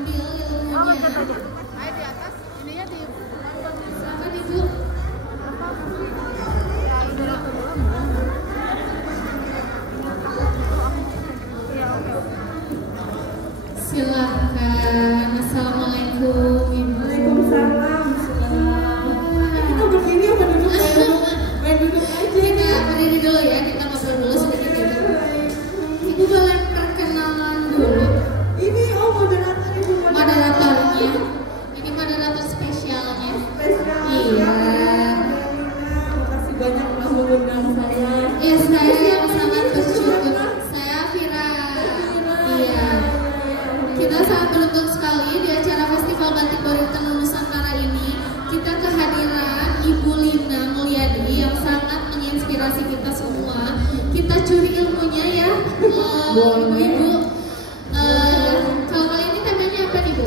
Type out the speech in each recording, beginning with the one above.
ambil ilmunya. Ayo di atas, ininya di Silakan Ibu. Silakan. Assalamualaikum Ibu. Waalaikumsalam. Kita begini apa duduk? Main duduk aja. Kita berdiri dulu ya, kita ngobrol dulu sedikit Ibu. Ibu boleh perkenalan dulu. Ini moderator Ibu. Moderatornya. Ini moderator spesialnya. Spesial. Iya. Makasih banyak telah mengundang saya. Iya, saya yang sangat bersyukur. Saya Vira. Iya. Kita sangat beruntung sekali di acara Festival Batik Baritan Nusantara ini. Kita kehadiran Ibu Lina Mulyadi yang sangat menginspirasi kita semua. Kita curi ilmunya ya, Ibu-ibu. Kalau kali ini temanya apa nih Bu?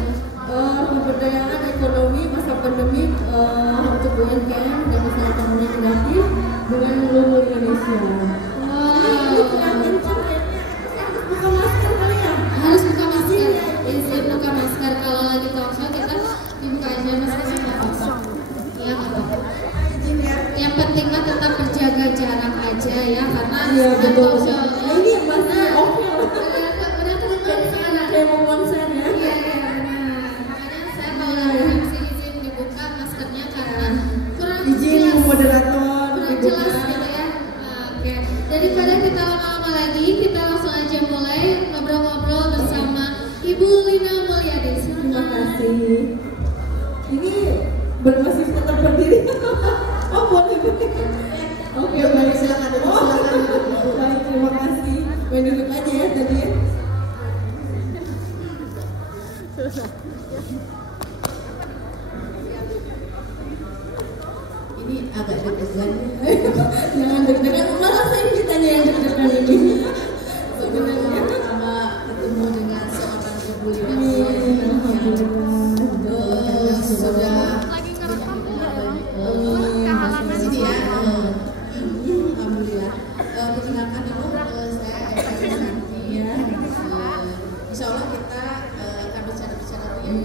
Pemberdayaan ekonomi masa pandemi untuk UMKM dan usaha ekonomi kreatif dengan lumbung Indonesia. Ini kencang kayaknya. Buka masker kali ya? Harus buka masker. Izin buka masker. Kalau lagi talk show kita dibuka aja maskernya nggak apa-apa. Iya nggak apa-apa. Izin ya. Yang penting mah tetap berjaga jarak aja ya, karena Iya betul. talk show. Ini masih oke loh. Udah keluar sekarang. Kayak mau konser ya. Iya benar. Makanya saya kalau lagi MC izin dibuka maskernya karena kurang Izin jelas. moderator Kurang jelas gitu ya. Oke. Daripada kita lama-lama lagi, kita langsung aja mulai ngobrol-ngobrol bersama Ibu Lina Mulyadi. Terima kasih. Ini masih tetap berdiri. Oh boleh. Oke baik silakan. Baik terima kasih. Main duduk aja ya tadi ya. Ini agak deg-degan. Jangan deg-degan. Malah saya ditanya yang deg-degan ini. Sebenarnya pertama ketemu dengan seorang Ibu Lina Alhamdulillah. sudah lagi ngerekam sini ya. Alhamdulillah. Perkenalkan Ibu, saya Eka Santi ya. Insya Allah kita akan bicara-bicara yang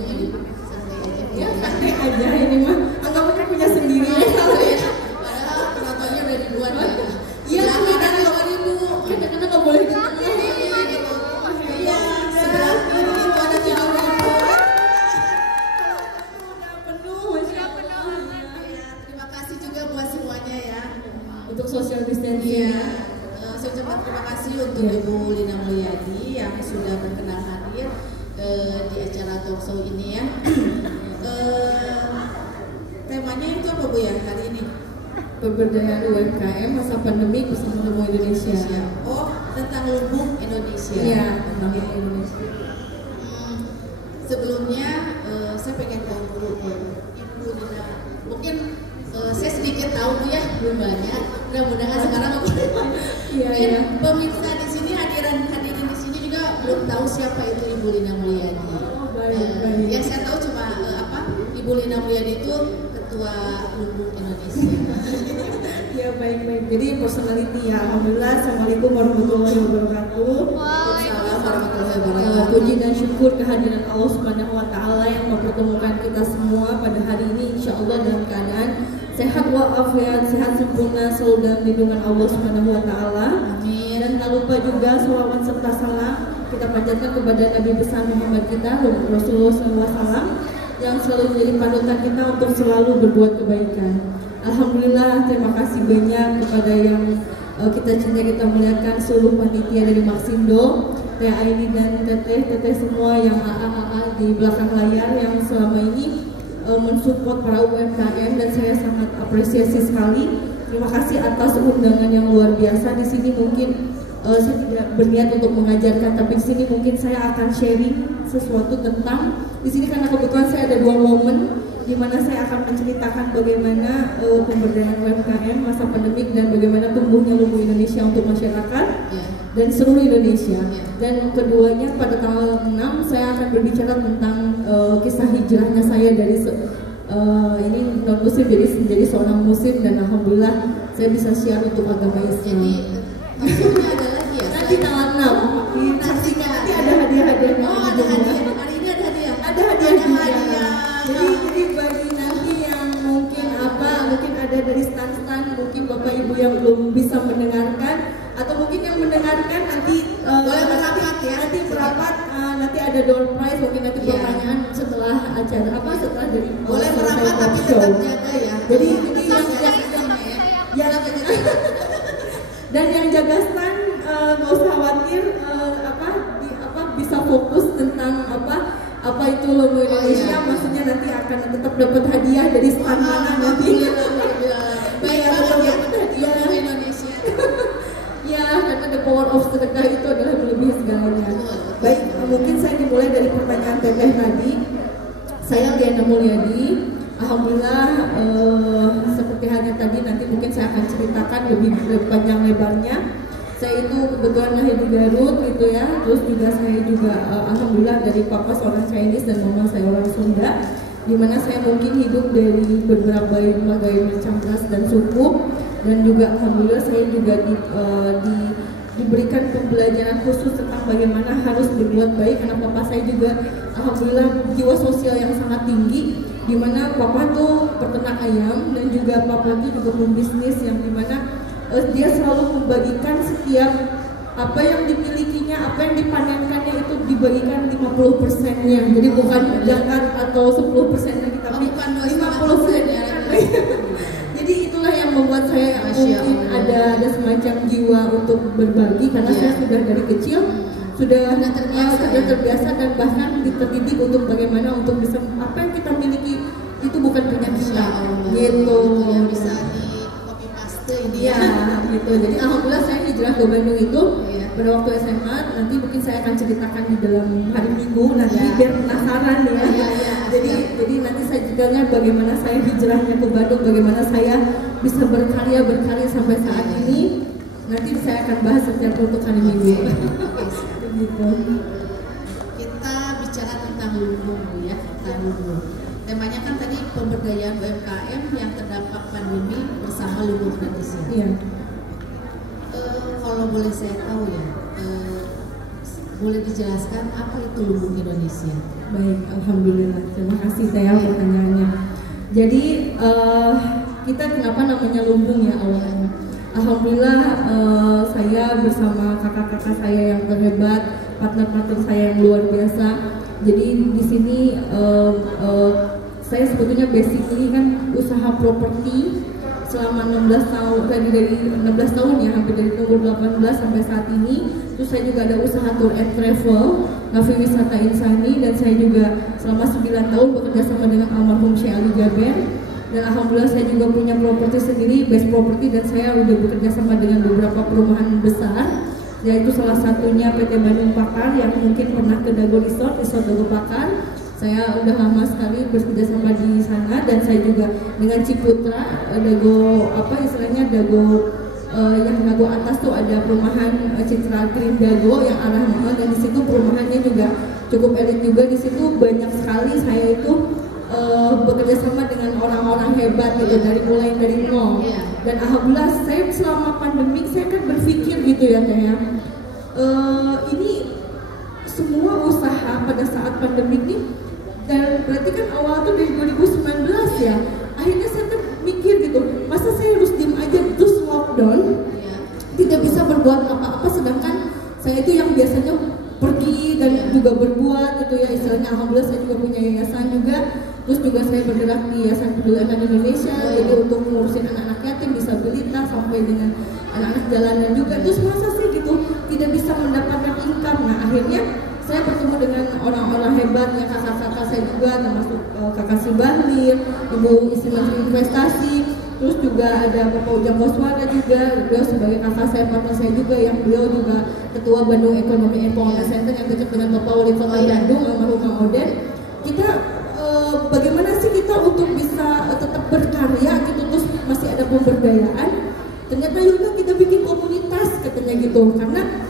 santai aja. Ya santai aja ini mah. Anggapannya punya sendiri. Padahal penontonnya udah ribuan ya. Iya, Silakan keluar Ibu. Kadang-kadang nggak boleh di tengah. Iya, sebelah kiri itu ada 3.000. Penuh. Ya, terima kasih juga buat semuanya ya. Untuk social distancing. Iya, saya ucapkan terima kasih untuk Ibu Lina Mulyadi yang sudah berkenan hadir di acara talk show ini ya. Temanya itu apa Bu ya hari ini? Pemberdayaan UMKM masa pandemi bersama Lumbung Indonesia. Oh, tentang lumbung Indonesia. Iya, tentang Lumbung Indonesia. Sebelumnya saya pengen tahu dulu Ibu Lina. Mungkin saya sedikit tahu ya, belum banyak. Mudah-mudahan sekarang Iya, mungkin iya. pemirsa di sini hadirin di sini juga belum tahu siapa itu Ibu Lina Mulyadi. Oh, baik. Yang saya tahu cuma Ibu Lina Mulyadi itu Ketua Lumbung Indonesia. Ya baik. Jadi personality ya. Alhamdulillah. Assalamualaikum warahmatullahi wabarakatuh. Waalaikumsalam warahmatullahi Ya, wabarakatuh. puji dan syukur kehadiran Allah Subhanahu wa taala yang mempertemukan kita semua pada hari ini insya Allah dalam keadaan sehat walafiat, sehat sempurna selalu dalam lindungan Allah Subhanahu wa taala. Amin. Dan tak lupa juga sholawat serta salam kita panjatkan kepada Nabi besar Muhammad kita Rasulullah SAW yang selalu menjadi panutan kita untuk selalu berbuat kebaikan. Alhamdulillah, terima kasih banyak kepada yang kita cinta, kita muliakan seluruh panitia dari Maxindo, Teh Aini dan teteh semua yang AA di belakang layar yang selama ini mensupport para UMKM dan saya sangat apresiasi sekali. Terima kasih atas undangan yang luar biasa. Di sini mungkin saya tidak berniat untuk mengajarkan, tapi di sini mungkin saya akan sharing sesuatu tentang di sini karena kebetulan saya ada 2 momen di mana saya akan menceritakan bagaimana pemberdayaan UMKM masa pandemik dan bagaimana tumbuhnya lumbung Indonesia untuk masyarakat dan seluruh Indonesia. Dan keduanya pada tanggal 6 saya akan berbicara tentang kisah hijrahnya saya dari ini non muslim jadi seorang muslim dan alhamdulillah saya bisa share untuk agama Islam. Jadi maksudnya ada lagi ya? Nanti tanggal 6 di saksikan nanti ada hadiah-hadiah. Oh, ada hadiah. Hari ini ada hadiah. door prize, mungkin nanti pertanyaan setelah acara apa setelah dari boleh merapat tapi tetap jaga ya. Jadi yang dan yang jaga stand nggak usah khawatir bisa fokus tentang apa itu logo Indonesia, maksudnya nanti akan tetap dapat hadiah dari stand mana nanti. Baik banget ya, logo Indonesia. Ya, karena the power of sedekah itu adalah melebihi segalanya. Baik, mungkin saya dimulai dari pertanyaan Teteh tadi. Saya Diana Mulyadi. Alhamdulillah, seperti halnya tadi, nanti mungkin saya akan ceritakan lebih panjang lebarnya. Saya itu kebetulan lahir di Garut gitu ya. Terus juga saya juga alhamdulillah dari papa seorang Chinese dan mama saya orang Sunda. Dimana saya mungkin hidup dari berbagai macam ras dan suku. Dan juga alhamdulillah saya juga diberikan pembelajaran khusus tentang bagaimana harus berbuat baik, karena papa saya juga alhamdulillah jiwa sosial yang sangat tinggi, dimana papa tuh peternak ayam dan juga papa itu juga pembisnis yang dimana dia selalu membagikan setiap apa yang dimilikinya, apa yang dipanenkannya itu dibagikan 50%-nya, jadi bukan zakat atau 10% lagi tapi 50%-nya. Jadi itulah yang membuat saya mungkin ada semacam jiwa untuk berbagi, karena saya sudah dari kecil sudah terbiasa dan bahkan terdidik untuk bagaimana untuk bisa apa yang kita miliki itu bukan punya kita gitu. Yang bisa di copy paste ini ya gitu. Jadi alhamdulillah saya hijrah ke Bandung itu pada waktu SMA, nanti mungkin saya akan ceritakan di dalam hari Minggu nanti biar penasaran ya. Jadi nanti saya ceritakan bagaimana saya hijrahnya ke Bandung, bagaimana saya bisa berkarya sampai saat ini. Nanti saya akan bahas setiap untuk hari Minggu. Gitu. Kita bicara tentang lumbung ya, tentang lumbung. Temanya kan tadi pemberdayaan UMKM yang terdampak pandemi bersama lumbung tradisi. Iya. Kalau boleh saya tahu ya, boleh dijelaskan apa itu lumbung Indonesia? Baik, alhamdulillah. Terima kasih saya pertanyaannya. Jadi kita kenapa namanya lumbung ya awalnya? Alhamdulillah saya bersama kakak-kakak saya yang terhebat, partner-partner saya yang luar biasa. Jadi di sini saya sebetulnya basically kan usaha properti selama 16 tahun, dari 16 tahun ya, hampir dari umur 18 sampai saat ini. Terus saya juga ada usaha tour and travel, Nafi Wisata Insani, dan saya juga selama 9 tahun bekerja sama dengan almarhum Syekh Ali Jaber. Dan alhamdulillah saya juga punya properti sendiri, best property, dan saya udah bekerja sama dengan beberapa perumahan besar, yaitu salah satunya PT Bandung Pakar yang mungkin pernah ke Dago Resort Dago Pakar. Saya udah lama sekali bekerja sama di sana, dan saya juga dengan Ciputra Dago yang Dago atas tuh ada perumahan Citra Green Dago yang arah mall, dan di situ perumahannya juga cukup elit juga. Di situ banyak sekali saya itu bekerja sama dengan orang-orang hebat gitu, mulai dari nol. Dan alhamdulillah saya selama pandemik saya kan berpikir gitu ya kayak ini semua usaha pada saat pandemik ini, dan berarti kan awal tuh dari 2019 ya, akhirnya saya kan mikir gitu, masa saya harus diem aja terus lockdown, tidak bisa berbuat apa-apa, sedangkan saya itu yang biasanya pergi dan juga berbuat gitu ya istilahnya. Alhamdulillah saya juga punya yayasan juga, terus juga saya bergerak di Yayasan Peduli Anak Indonesia, jadi untuk ngurusin anak-anak yatim, disabilitas, sampai dengan anak-anak jalanan juga. Terus masa sih gitu tidak bisa mendapatkan income? Nah akhirnya saya bertemu dengan orang-orang hebat ya, kakak-kakak saya juga, termasuk kakak Subahlir, Ibu Istri Menteri Investasi, terus juga ada Bapak Ujang Koswara juga, beliau sebagai kakak saya, partner saya juga, yang beliau juga Ketua Bandung Economy and Policy Center yang dekat dengan Bapak Wali Kota Bandung, almarhum Mang Oden. Kita bagaimana sih kita untuk bisa tetap berkarya gitu, terus masih ada pemberdayaan? Ternyata yaudah kita bikin komunitas katanya gitu, karena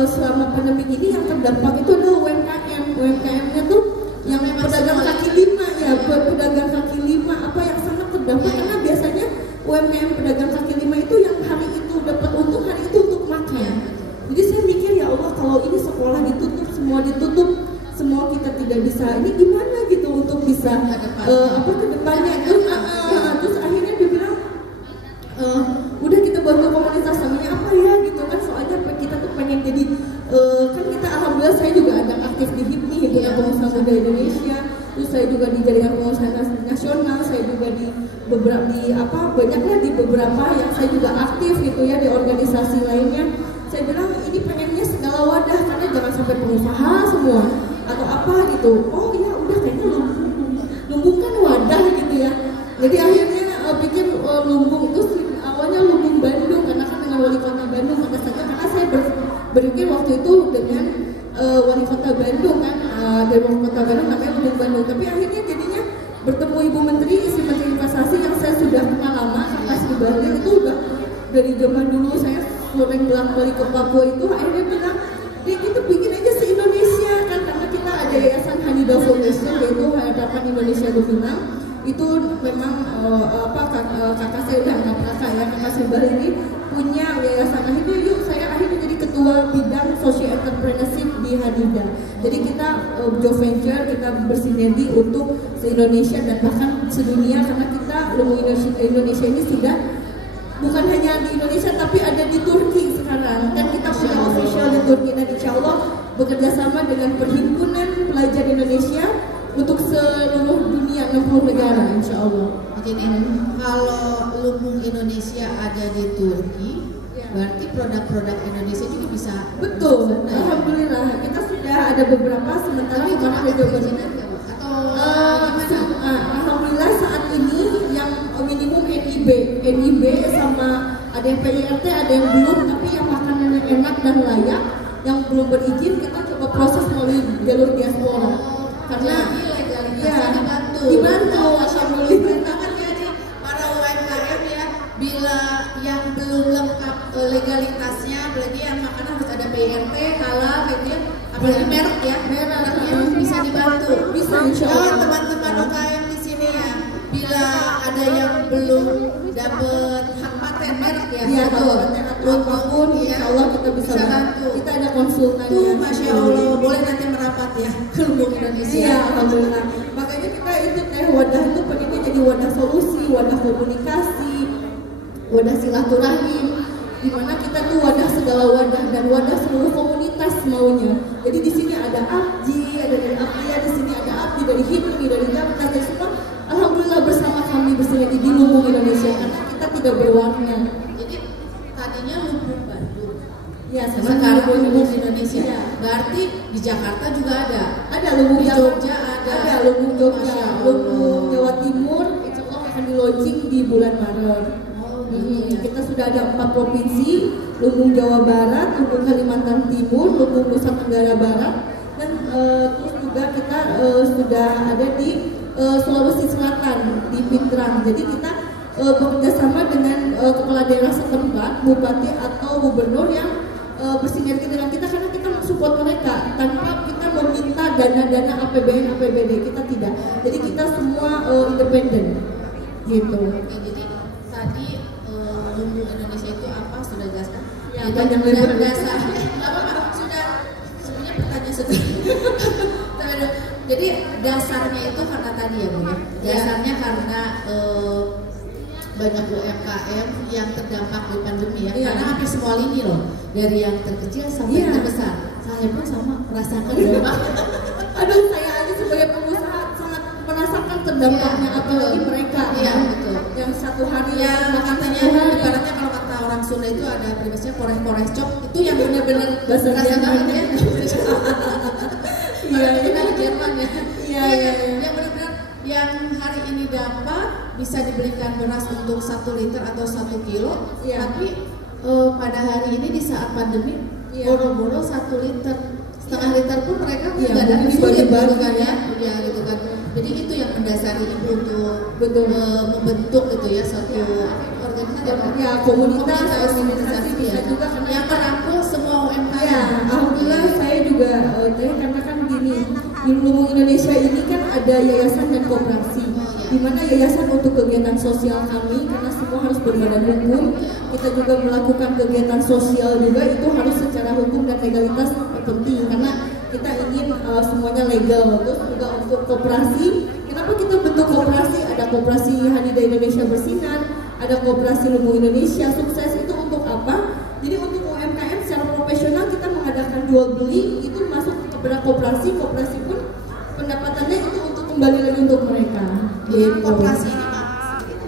selama pandemi ini yang terdampak itu adalah UMKM-nya tuh yang pedagang kaki lima ya, pedagang kaki lima apa yang sangat terdampak, karena biasanya UMKM pedagang kaki lima itu yang hari itu dapat untung, hari itu untuk makan. Jadi saya mikir ya Allah, kalau ini sekolah ditutup, semua ditutup, semua kita tidak bisa, ini gimana gitu untuk bisa ke depannya. Terus akhirnya dia bilang udah kita bantu komunitas, namanya apa ya gitu kan, soalnya kita tuh pengen jadi kan kita alhamdulillah saya juga ada aktif di saya juga di jaringan pengusaha nasional, saya juga di beberapa banyaklah di beberapa yang saya juga aktif gitu ya di organisasi lainnya. Saya bilang ini pengennya segala wadah, karena jangan sampai pengusaha semua atau apa gitu. Oh ya udah kayaknya lumbung kan wadah gitu ya. Jadi akhirnya bikin lumbung, terus awalnya lumbung Bandung karena kan dengan wali kota Bandung pada saatnya, karena saya berpikir waktu itu dengan wali kota Bandung kan, dari wali kota Bandung namanya lumbung Bandung, tapi akhirnya jadinya bertemu Ibu Menteri, Istri Menteri Investasi yang saya sudah kenal lama, Kak Sri Bahlil itu udah dari zaman dulu saya sering bolak-balik ke Papua itu, akhirnya bilang, kita bikin aja se-Indonesia kan, karena kita ada Yayasan Hanida Foundation yaitu Harapan Indonesia Gemilang. Itu memang kakak saya udah nggak kakak ya, Kak Sri Bahlil ini punya yayasan. Akhirnya akhirnya jadi ketua bidang social entrepreneurship di Hanida. Jadi kita joint venture, kita bersinergi untuk se-Indonesia dan bahkan sedunia, karena kita lumbung Indonesia ini sudah bukan hanya di Indonesia tapi ada di Turki sekarang, dan kita punya official di Turki, dan insya Allah bekerja sama dengan Perhimpunan Pelajar Indonesia untuk seluruh dunia 60 negara insya Allah. Jadi kalau lumbung Indonesia ada di Turki, berarti produk-produk Indonesia juga bisa. Betul, alhamdulillah kita sudah ada beberapa, sementara kemarin ada jawabannya atau alhamdulillah saat ini yang minimum NIB sama ada yang PIRT, ada yang belum, tapi yang makanannya enak dan layak yang belum berizin kita coba proses melalui jalur diaspora, karena dibantu alhamdulillah banget ya nih para UMKM ya, bila yang belum lengkap legalitasnya, apalagi yang makanan harus ada PIRT, halal gitu ya, apalagi merek ya, bisa dibantu. Bisa insya Allah. Teman-teman UMKM di sini ya, bila ada yang belum dapat hak paten merek ya, atau apapun, insya Allah kita bisa bantu. Kita ada konsultannya. Tuh, Masya Allah, boleh nanti merapat ya ke lumbung Indonesia. Iya, alhamdulillah. Makanya kita itu wadah itu pengennya jadi wadah solusi, wadah komunikasi, wadah silaturahim, di mana kita tuh wadah segala wadah dan wadah seluruh komunitas maunya. Jadi di sini ada Abji, ada dari Abdia, di sini ada Abdi dari Hidmi, dari Gapta, dari semua. Alhamdulillah bersama kami bersinergi di lumbung Indonesia, karena kita tidak berwarna. Jadi tadinya lumbung Bandung, ya sekarang lumbung Indonesia. Ya. Berarti di Jakarta juga ada lumbung Jogja ada lumbung Jogja, lumbung Jawa Timur, insya Allah akan di launching di bulan Maret. Kita sudah ada 4 provinsi, lumbung Jawa Barat, lumbung Kalimantan Timur, lumbung Nusa Tenggara Barat, dan terus juga kita sudah ada di Sulawesi Selatan di Pindrang. Jadi kita bekerja sama dengan kepala daerah setempat, bupati atau gubernur yang bersinergi dengan kita, karena kita mensupport mereka tanpa kita meminta dana-dana APBN, APBD, kita tidak. Jadi kita semua independen gitu. Oke, jadi tadi lumbung Indonesia itu apa sudah jelaskan? Ya, panjang lebar dasar. Apa sudah sebenarnya pertanyaan sudah. Jadi dasarnya itu karena tadi ya Bu ya. Dasarnya karena banyak UMKM yang terdampak di pandemi ya. Karena hampir semua lini loh, dari yang terkecil sampai yang terbesar. Saya pun sama merasakan dampak. Aduh, saya aja sebagai pengusaha sangat merasakan terdampaknya, apalagi mereka. Iya, betul. Yang satu hari katanya ibaratnya kalau kata orang Sunda itu ada prinsipnya korek-korek cok, itu yang benar-benar bahasa banget ya. Iya, dari Jerman ya. Iya. Yang benar-benar yang hari ini dapat bisa dibelikan beras untuk 1 liter atau 1 kilo, tapi pada hari ini di saat pandemi boro-boro 1 liter, setengah liter pun mereka nggak ada sulit gitu kan ya, gitu kan. Jadi itu yang mendasari ibu untuk membentuk gitu ya suatu organisasi, komunitas bisa juga yang merangkul semua UMKM. Ya, alhamdulillah saya juga karena kan gini, di lumbung Indonesia ini kan ada yayasan dan koperasi, di mana yayasan untuk kegiatan sosial kami, karena semua harus berbadan hukum. Kita juga melakukan kegiatan sosial juga, itu harus secara hukum dan legalitas penting, karena kita ingin semuanya legal. Terus juga untuk koperasi, kenapa kita bentuk koperasi? Ada koperasi Hanida Indonesia Bersinar, ada koperasi Lumbung Indonesia Sukses. Itu untuk apa? Jadi untuk UMKM secara profesional kita mengadakan jual beli, itu masuk kepada koperasi. Koperasi pun pendapatannya itu untuk kembali lagi untuk mereka. Koperasi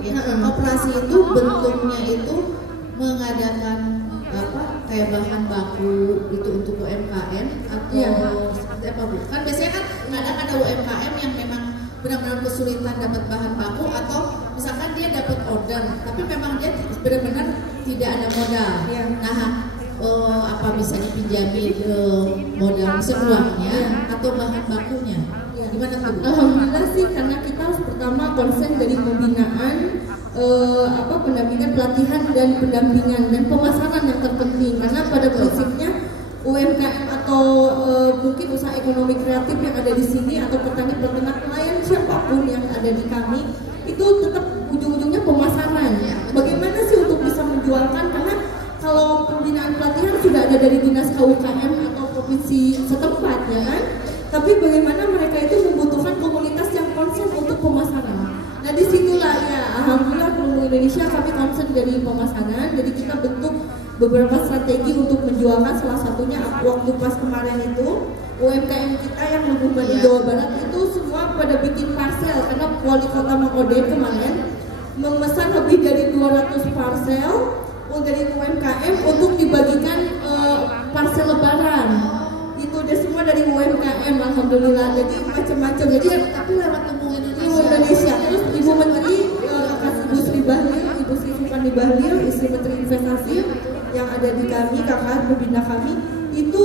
ini koperasi itu bentuknya itu mengadakan kayak bahan baku itu untuk UMKM atau seperti apa Bu? Kan biasanya kan kadang ada UMKM yang memang benar-benar kesulitan dapat bahan baku atau misalkan dia dapat order tapi memang dia benar-benar tidak ada modal. Nah, apa bisa dipinjami modal uangnya atau bahan bakunya? Gimana tuh? Alhamdulillah sih karena kita pertama konsen dari pembinaan pendampingan, pelatihan dan pendampingan dan pemasaran yang terpenting karena pada prinsipnya UMKM atau mungkin usaha ekonomi kreatif yang ada di sini atau petani peternak nelayan siapapun yang ada di kami itu tetap ujung-ujungnya pemasaran. Bagaimana sih untuk bisa menjualkan karena kalau pembinaan pelatihan sudah ada dari dinas KUKM atau provinsi setempat ya kan, tapi bagaimana mereka itu membutuhkan komunitas yang konsen untuk pemasaran. Nah disitulah ya alhamdulillah Kelungkung Indonesia kami konsen dari pemasaran, jadi kita bentuk beberapa strategi untuk menjualkan, salah satunya waktu pas kemarin itu UMKM kita yang berhubungan di Jawa Barat itu semua pada bikin parcel karena wali kota Mangode kemarin memesan lebih dari 200 parcel dari UMKM untuk dibagikan parcel lebaran. Itu dia semua dari UMKM alhamdulillah, jadi macam-macam. Jadi tapi lewat Indonesia. Terus Ibu Menteri Ibu Sri Bahlil, Ibu Sri Sultan Bahlil, Istri Menteri Investasi yang ada di kami, kakak pembina kami itu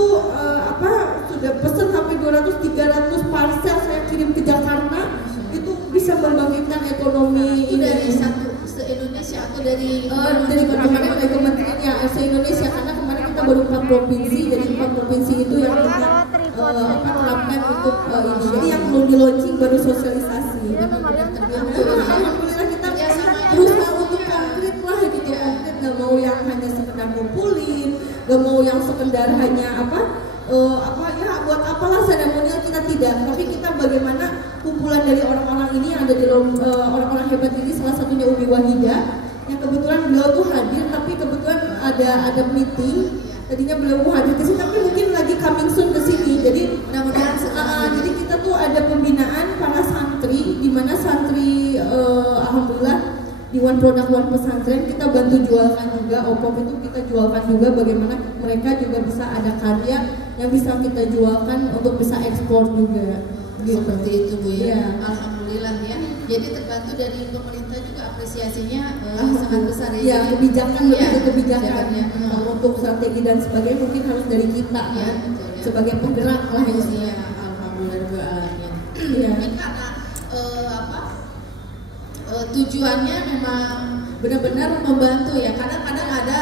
sudah pesan sampai 200-300 parcel saya kirim ke Jakarta. Itu bisa membangkitkan ekonomi itu dari se-Indonesia atau dari kemarin dari kementerian ya se-Indonesia karena kemarin kita baru 4 provinsi, jadi 4 provinsi itu yang kita terapkan untuk ini. Jadi yang belum di launching baru sosialisasi. Alhamdulillah kita berusaha untuk konkret lah gitu, konkret, nggak mau yang hanya sekedar ngumpulin, nggak mau yang sekedar hanya buat apalah seremonial, kita tidak, tapi kita bagaimana kumpulan dari orang-orang ini yang ada di orang-orang hebat ini, salah satunya Umi Wahida yang kebetulan beliau tuh hadir, tapi kebetulan ada meeting, tadinya beliau mau hadir ke sini tapi mungkin lagi coming soon ke sini, jadi mudah-mudahan jadi kita tuh ada pembinaan para santri, di mana santri alhamdulillah di One Product One Pesantren kita bantu jualkan juga, OPOP itu kita jualkan juga, bagaimana mereka juga bisa ada karya yang bisa kita jualkan untuk bisa ekspor juga. Seperti itu Bu ya. Alhamdulillah ya. Jadi terbantu dari pemerintah juga apresiasinya sangat besar ya. Ya kebijakan lebih ke kebijakannya. Untuk strategi dan sebagainya mungkin harus dari kita ya, sebagai penggerak lah ya. Alhamdulillah. Iya. Mungkin karena tujuannya memang benar-benar membantu ya. Kadang-kadang ada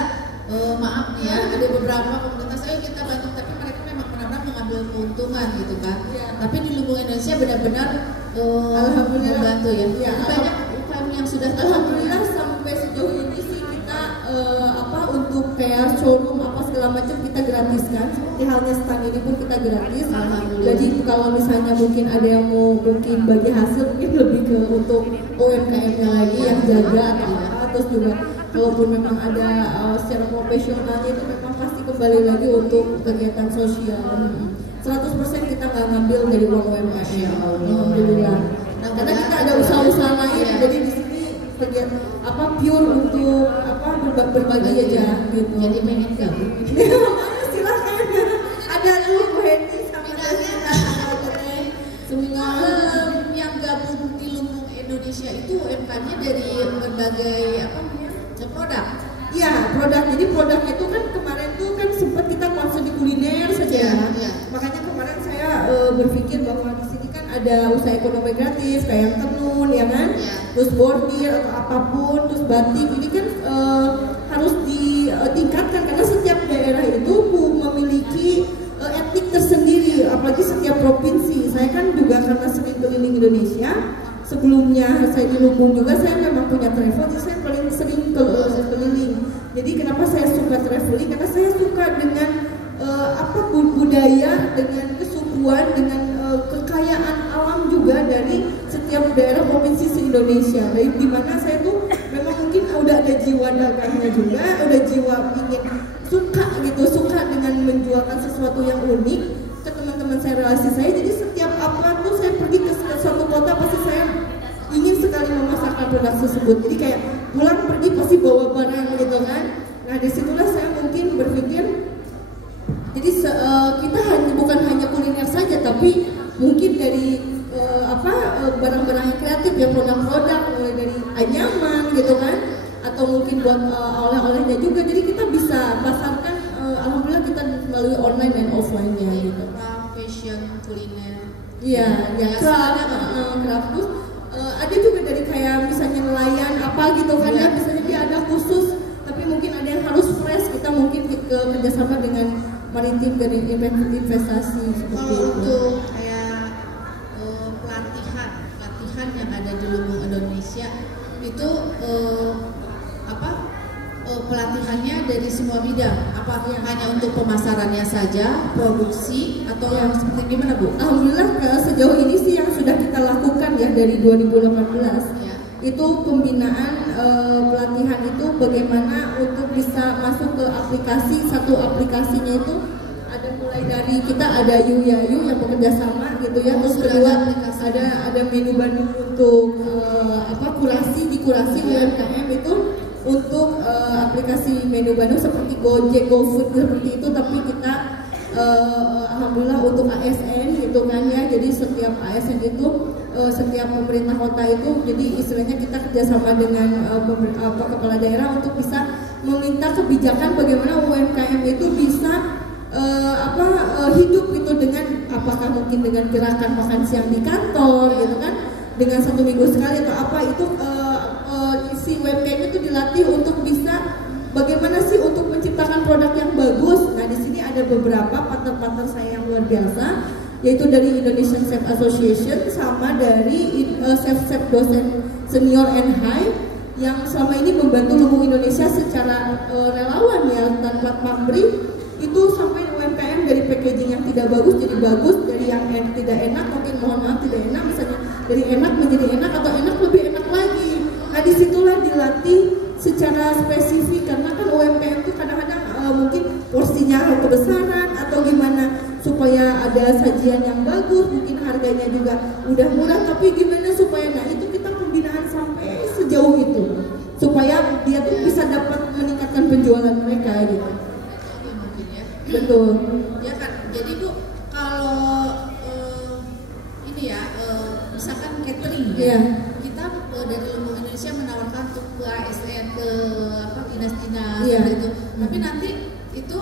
maaf ya, ada beberapa komunitas ayo kita bantu tapi mereka memang benar-benar mengambil keuntungan gitu kan. Tapi di Lumbung Indonesia benar-benar alhamdulillah membantu ya. Banyak UKM yang sudah alhamdulillah sampai sejauh ini sih kita untuk kayak showroom segala macam kita gratiskan, seperti halnya stand ini pun kita gratis. Jadi kalau misalnya mungkin ada yang mau mungkin bagi hasil mungkin lebih ke untuk UMKM-nya lagi yang jaga atau apa, terus juga kalaupun memang ada secara profesionalnya itu memang pasti kembali lagi untuk kegiatan sosial. 100% kita nggak ngambil dari uang UMKM. Alhamdulillah. Karena kita ada usaha-usaha lain, jadi di sini kegiatan pure untuk berbagi aja gitu. Jadi pengen gabung. Silahkan. Ada lu Bu Hedi sama semua yang gabung di Lumbung Indonesia itu UMKM-nya dari berbagai produk. Iya, produk. Jadi produknya itu kan kemarin tuh kan sempat kita konsen di kuliner saja. Iya. Makanya kemarin saya berpikir bahwa di sini kan ada usaha ekonomi kreatif kayak yang tenun ya kan, terus bordir atau apapun, terus batik. Ini kan harus ditingkatkan karena setiap daerah itu memiliki etnik tersendiri, apalagi setiap provinsi. Saya kan juga karena sering keliling Indonesia. Sebelumnya saya di Lumbung juga saya memang punya travel, jadi saya paling sering keliling. Jadi kenapa saya suka traveling? Karena saya suka dengan budaya, dengan kesukuan, dengan kekayaan alam juga dari setiap daerah provinsi se-Indonesia. Dari dimana saya tuh memang mungkin udah ada jiwa dagangnya juga, udah jiwa ingin suka dengan menjualkan sesuatu yang unik ke teman-teman saya, relasi saya. Jadi setiap tuh saya pergi ke suatu kota tersebut. Jadi kayak pulang pergi pasti bawa barang gitu kan. Nah disitulah saya mungkin berpikir, jadi kita bukan hanya kuliner saja, tapi mungkin dari barang-barang yang kreatif ya, produk-produk mulai dari anyaman gitu kan, atau mungkin buat oleh-olehnya juga. Jadi kita bisa pasarkan, alhamdulillah kita melalui online dan offline-nya gitu. Fashion, kuliner. Iya, ya craft. Terus ada juga dari kayak misalnya nelayan apa gitu kan ya, misalnya dia ada khusus, tapi mungkin ada yang harus fresh, kita mungkin kerjasama dengan maritim dari investasi seperti itu. Untuk kayak pelatihan yang ada di Lumbung Indonesia itu pelatihannya dari semua bidang, apa hanya untuk pemasarannya saja, produksi atau yang seperti gimana Bu? Alhamdulillah sejauh ini sih yang sudah kita lakukan ya dari 2018 itu pembinaan pelatihan itu bagaimana untuk bisa masuk ke aplikasi. Satu aplikasinya itu ada mulai dari kita ada Yuyayu yang bekerja sama gitu ya, terus kedua ada menu Bandung untuk kurasi UMKM itu untuk aplikasi menu Bandung seperti Gojek, GoFood seperti itu, tapi kita alhamdulillah untuk ASN gitu kan ya. Jadi setiap ASN itu setiap pemerintah kota itu, jadi istilahnya kita kerjasama dengan kepala daerah untuk bisa meminta kebijakan bagaimana UMKM itu bisa hidup gitu, dengan apakah mungkin dengan gerakan makan siang di kantor gitu kan, dengan 1 minggu sekali atau apa itu si UMKM itu dilatih untuk bisa bagaimana sih untuk menciptakan produk yang bagus. Nah di sini ada beberapa partner-partner saya yang luar biasa, yaitu dari Indonesian Chef Association sama dari chef dosen senior and high yang selama ini membantu Lumbung Indonesia secara relawan ya, tanpa pamrih. Itu sampai UMKM dari packaging yang tidak bagus jadi bagus, dari yang tidak enak mungkin mohon maaf tidak enak, misalnya dari enak menjadi enak atau enak lebih enak lagi. Nah disitulah dilatih secara spesifik, karena kan UMKM itu kadang-kadang mungkin porsinya kebesaran atau gimana supaya ada sajian yang bagus, mungkin harganya juga udah murah, tapi gimana supaya, nah itu kita pembinaan sampai sejauh itu supaya dia tuh bisa dapat meningkatkan penjualan mereka gitu. Betul. Ya kan, jadi Bu kalau ini ya misalkan catering ya, kita dari Lumbung Indonesia menawarkan untuk ke ASN, ke dinas-dinas gitu. Tapi nanti itu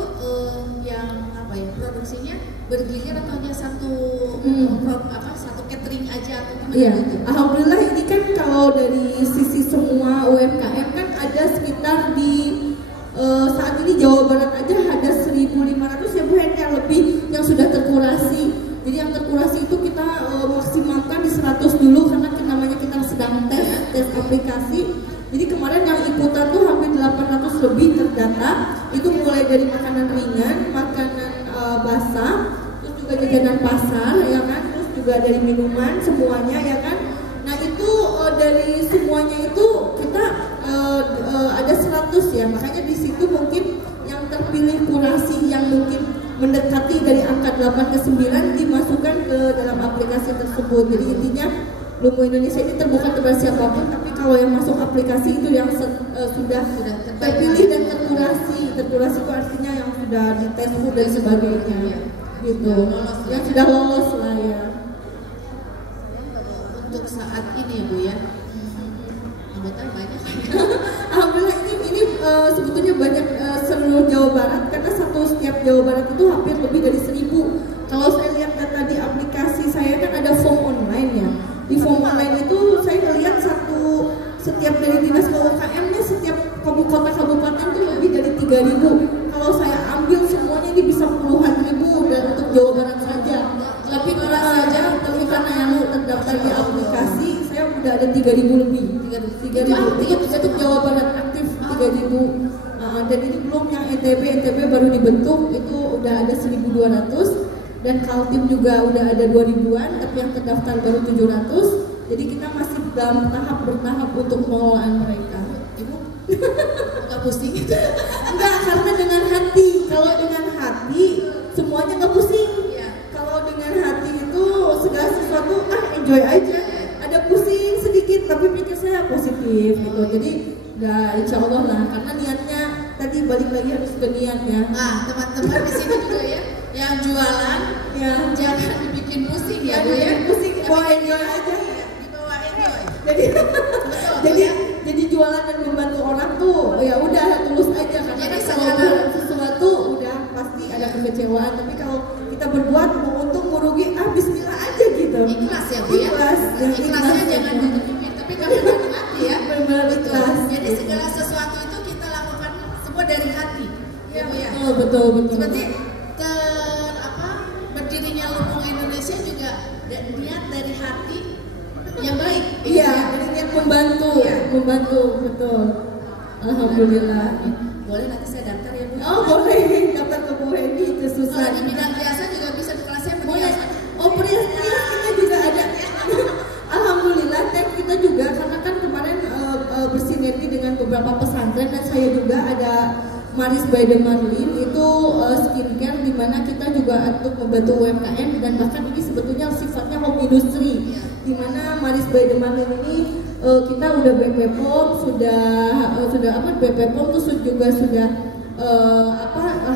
yang produksinya bergilir atau hanya satu satu catering aja atau gimana gitu? Alhamdulillah ini kan kalau dari sisi semua UMKM kan ada sekitar di saat ini Jawa Barat aja ada 1.500 ya Bu Hen, yang lebih yang sudah terkurasi. Jadi yang terkurasi itu kita maksimalkan di 100 dulu karena namanya kita sedang tes aplikasi. Jadi kemarin yang ikutan tuh hampir 800 lebih terdata. Itu mulai dari makanan ringan, makanan basah, terus juga jajanan pasar ya kan, terus juga dari minuman semuanya ya kan. Nah itu dari semuanya itu kita ada 100 ya, makanya di situ mungkin yang terpilih kurasi yang mungkin mendekati dari angka 8 ke 9 dimasukkan ke dalam aplikasi tersebut. Jadi intinya Lumbung Indonesia ini terbuka kepada siapapun, tapi kalau yang masuk aplikasi itu yang sudah terpilih dan terkurasi. Terkurasi itu artinya yang sudah dites food dan sebagainya gitu, yang sudah lolos lah ya. Untuk saat ini Bu ya, anggota banyak. Alhamdulillah ini sebetulnya banyak seluruh Jawa Barat, karena setiap Jawa Barat itu hampir lebih dari 1.000. Kalau saya lihat data di aplikasi saya kan ada form online ya. Di form online itu saya lihat setiap dari dinas UMKM-nya setiap kabupaten itu lebih dari 3.000. Kalau saya ambil semuanya ini bisa puluhan ribu dan untuk Jawa Barat saja. Tapi kalau saja karena yang terdaftar di aplikasi saya udah ada 3.000 lebih. 3.000 untuk Jawa Barat aktif 3.000. Dan ini belum yang NTB baru dibentuk itu udah ada 1.200. Dan Kaltim juga udah ada 2.000-an, tapi yang terdaftar baru 700. Jadi kita masih dalam bertahap untuk pengelolaan mereka. Ibu nggak pusing gitu? Enggak, karena dengan hati. Kalau dengan hati semuanya nggak pusing. Kalau dengan hati itu segala sesuatu enjoy aja. Ada pusing sedikit, tapi pikir saya positif positif gitu. Jadi ya insya Allah lah, karena niatnya tadi balik lagi harus ke niat ya. Nah teman-teman di sini juga ya, yang jualan ya jangan dibikin pusing ya Bu ya. Pusing, bawa enjoy aja. Dibawa enjoy. Jadi jadi jualan dan membantu orang tuh ya udah tulus aja, karena Jadi kalau jualan sesuatu udah pasti ada kekecewaan. Tapi kalau kita berbuat mau untung mau rugi, Bismillah aja gitu. Ikhlas ya Bu ya. Ikhlasnya jangan dipimpin, tapi kalau dari hati ya. Benar-benar ikhlas. Jadi segala sesuatu itu kita lakukan semua dari hati. Ya Bu ya. Betul. Seperti berdirinya Lumbung Indonesia juga niat dari hati yang baik. Iya, dari niat membantu, betul. Alhamdulillah. Boleh nanti saya daftar ya Bu. Oh boleh, daftar ke Bu Hendy itu susah. Kalau di bidang biasa juga bisa di kelasnya perhiasan. Oh perhiasan kita juga ada. Alhamdulillah, kita juga karena kan kemarin bersinergi dengan beberapa pesantren, dan saya juga ada Maris by the Marlin itu skincare, di mana kita juga untuk membantu UMKM, dan bahkan ini sebetulnya sifatnya home industry, di mana Maris by the Marlin ini kita udah BPOM sudah BPOM tuh juga sudah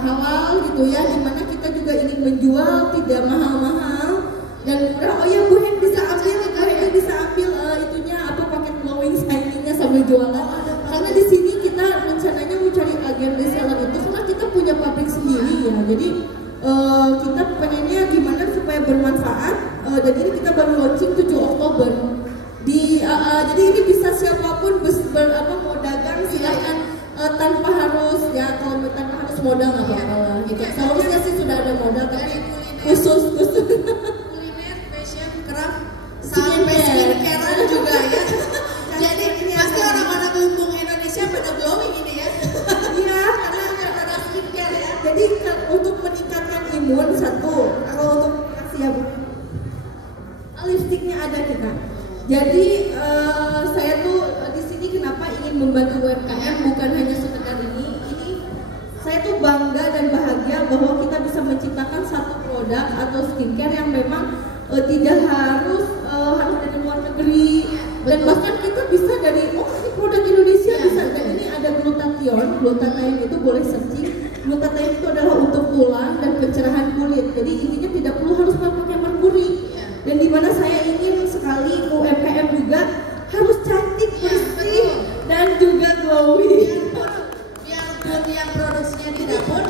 halal gitu ya, di mana kita juga ingin menjual tidak mahal-mahal dan murah. Oh ya, Bu Hen bisa ambil, itunya paket glowing shiningnya sambil jualan. Karena di sini kita rencananya mau cari agen reseller itu, karena kita punya pabrik sendiri ya. Jadi kita pengennya gimana supaya bermanfaat. Dan ini kita baru launching 7 Oktober. Jadi ini bisa siapapun mau dagang silakan, tanpa harus modal nggak apa-apa lah. Gitu. Seharusnya sih sudah ada modal, tapi khusus kuliner, fashion, craft, sampai skincare juga ya. Jadi pasti orang-orang Lumbung Indonesia pada glowing ini ya. Iya, karena ada skincare ya. Jadi untuk meningkatkan imun satu, kalau untuk siap lipstiknya ada kita. Jadi saya tuh di sini kenapa ingin membantu UMKM, bukan hanya sekedar ini. Saya tuh bangga dan bahagia bahwa kita bisa menciptakan satu produk atau skincare yang memang tidak harus dari luar negeri, dan bahkan kita bisa dari ini produk Indonesia bisa. Dan ini ada glutathione itu boleh searching. Glutathione itu adalah untuk tulang dan pencerahan kulit. Jadi intinya tidak perlu harus pakai merkuri. Dan di mana saya ingin sekali UMKM juga harus cantik, bersih, dan juga glowing. Biarpun yang produksinya di dapur,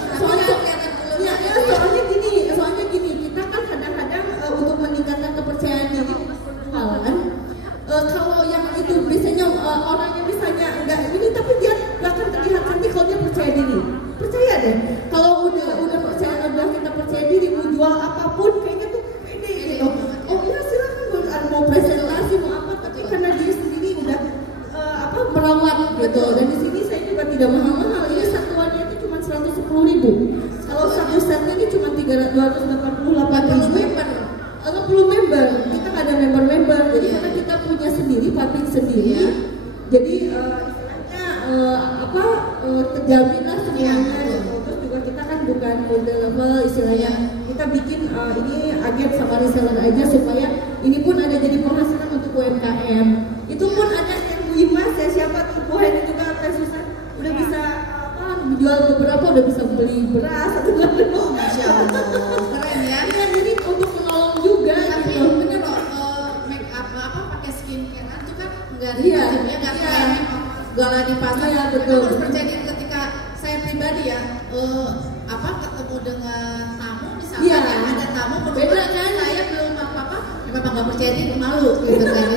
soalnya gini, kita kan kadang-kadang untuk meningkatkan kepercayaan diri halan. Kalau yang itu biasanya orangnya misalnya enggak ini, tapi dia bahkan terlihat cantik kalau dia percaya diri. Percaya deh, kalau udah percaya, kita percaya diri, mau jual apapun kayaknya tuh pede gitu. Oh iya silakan mau presentasi mau apa, tapi karena dia sendiri udah merawat gitu. Dan di sini saya juga tidak mahal-mahal. Ini satuannya itu cuma 110.000. Kalau satu setnya ini cuma 288.000. 60 member. Kita nggak ada member. Jadi karena kita punya sendiri, pabrik sendiri. Jadi istilahnya terjamin lah semuanya. Terus juga kita kan bukan model level istilahnya. Kita bikin ini agen sama reseller aja supaya ini pun ada jadi penghasilan untuk UMKM. Itu pun ada yang Bu Imas ya, siapa tuh Bu Hen juga Teh Susan udah bisa jual beberapa, udah bisa beli beras atau Masya Allah, keren ya. Iya, jadi untuk menolong juga. Tapi gitu. bener loh, make up pakai skincare itu kan nggak ribet ya, nggak kayak gala di pasar. Iya, betul. Harus percaya diri. Ketika saya pribadi ya, ketemu dengan tamu misalnya, ada tamu beda kan? Saya belum apa-apa, memang nggak percaya diri, malu gitu kan.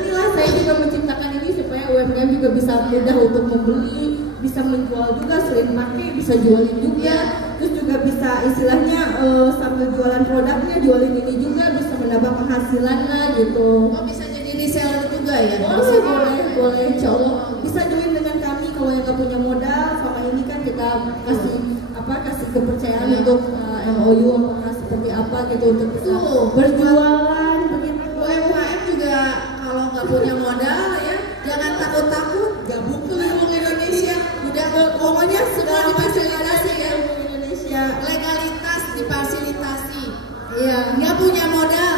Inilah saya juga menciptakan ini supaya UMKM juga bisa mudah untuk membeli, bisa menjual juga, selain pakai bisa jualin juga, terus juga bisa istilahnya sambil jualan produknya, jualin ini juga, bisa menambah penghasilan lah gitu. Oh bisa jadi reseller juga ya? Boleh, insya Allah bisa join dengan kami. Kalau yang nggak punya modal, sama ini kan kita kasih kepercayaan untuk MOU apa seperti apa gitu untuk bisa berjualan begitu. UMKM juga kalau nggak punya modal ya jangan takut-takut, gabung ke Lumbung Indonesia. Udah pokoknya semua difasilitasi ya. Indonesia legalitas difasilitasi. Iya. Nggak punya modal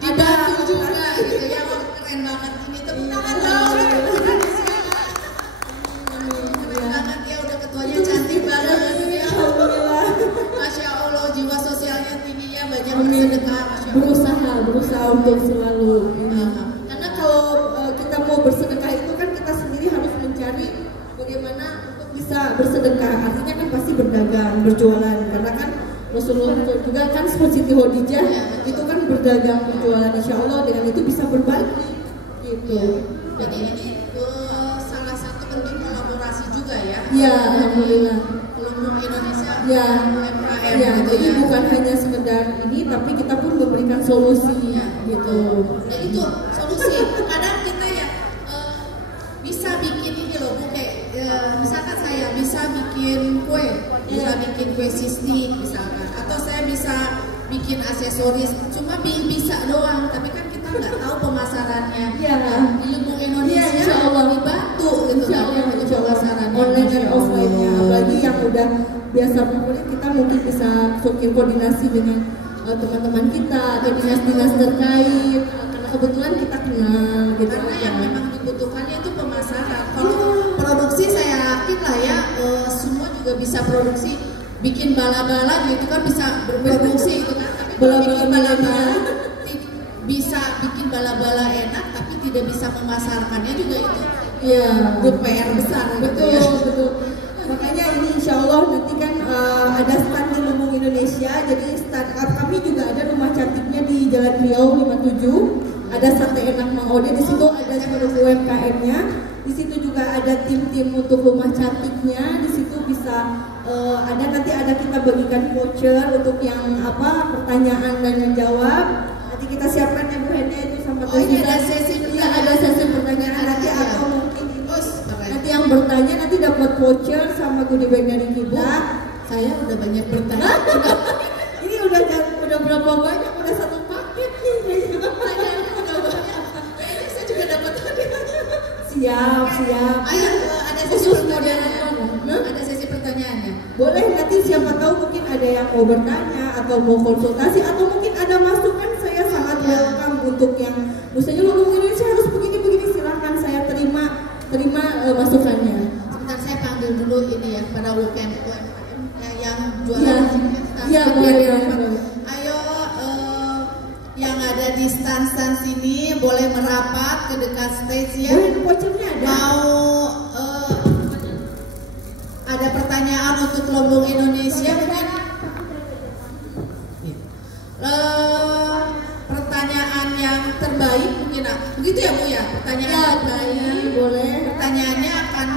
dibantu juga gitu ya. Keren banget ini, tepuk tangan dong. selalu. Karena kalau kita mau bersedekah itu kan kita sendiri harus mencari bagaimana untuk bisa bersedekah. Artinya kan pasti berdagang, berjualan. Karena kan Rasulullah juga kan Siti Khadijah itu kan berdagang, berjualan. Insya Allah dengan itu bisa berbagi gitu. Jadi ini salah satu bentuk kolaborasi juga ya. Iya, alhamdulillah. Lumbung Indonesia, ya, UMKM ya, gitu jadi ya. bukan hanya sekedar ini, tapi kita pun memberikan solusi gitu. Ya itu solusi. Kadang kita ya bisa bikin ini loh, Bu, kayak misalkan saya bisa bikin kue, bisa bikin kue sistik misalkan, atau saya bisa bikin aksesoris, cuma bisa doang, tapi kan kita nggak tahu pemasarannya. Di Lumbung Indonesia Insya Allah dibantu gitu kan untuk pemasarannya. Online dan offline-nya, apalagi yang udah biasa berkulit, kita mungkin bisa koordinasi dengan teman-teman kita atau dinas-dinas terkait, karena kebetulan kita kenal gitu. Karena yang memang dibutuhkannya itu pemasaran. Kalau produksi saya yakin lah ya, semua juga bisa produksi, bikin bala-bala gitu kan bisa berproduksi itu kan. Tapi kalau bikin bala-bala bisa bikin bala-bala enak, tapi tidak bisa memasarkannya juga itu. Iya, PR besar. Betul, gitu ya. betul. Makanya ini insya Allah nanti kan ada stand di Lumbung Indonesia. Jadi startup kami juga ada rumah cantiknya di Jalan Riau 57. Ada sate enak Mang Ode, di situ ada seluruh UMKM-nya. Di situ juga ada tim-tim untuk rumah cantiknya. Di situ bisa ada nanti ada kita bagikan voucher untuk yang pertanyaan dan menjawab. Nanti kita siapkan ya Bu Hende itu sama ini ada sesi ada sesi pertanyaan nanti atau mungkin ini nanti yang bertanya nanti dapat voucher sama goodie bag dari kita. Saya udah banyak bertanya. Ini udah berapa banyak? Udah satu paket nih. Pertanyaannya udah banyak. Kayaknya saya juga dapat hadiah. Siap. Ayo, ada sesi pertanyaannya. Ada sesi pertanyaannya. Boleh, nanti siapa tahu mungkin ada yang mau bertanya atau mau konsultasi atau mungkin ada masukan, saya sangat welcome untuk yang misalnya Lumbung Indonesia harus begini silakan, saya terima masukannya. Sebentar saya panggil dulu ini ya pada UMKM yang jualan. Iya, boleh. Ayo yang ada di stand sini boleh merapat ke dekat stage ya. Vouchernya ada. Mau ada pertanyaan untuk Lumbung Indonesia mungkin? Pertanyaan yang terbaik mungkin begitu ya Bu ya, pertanyaan terbaik. Boleh. Pertanyaannya akan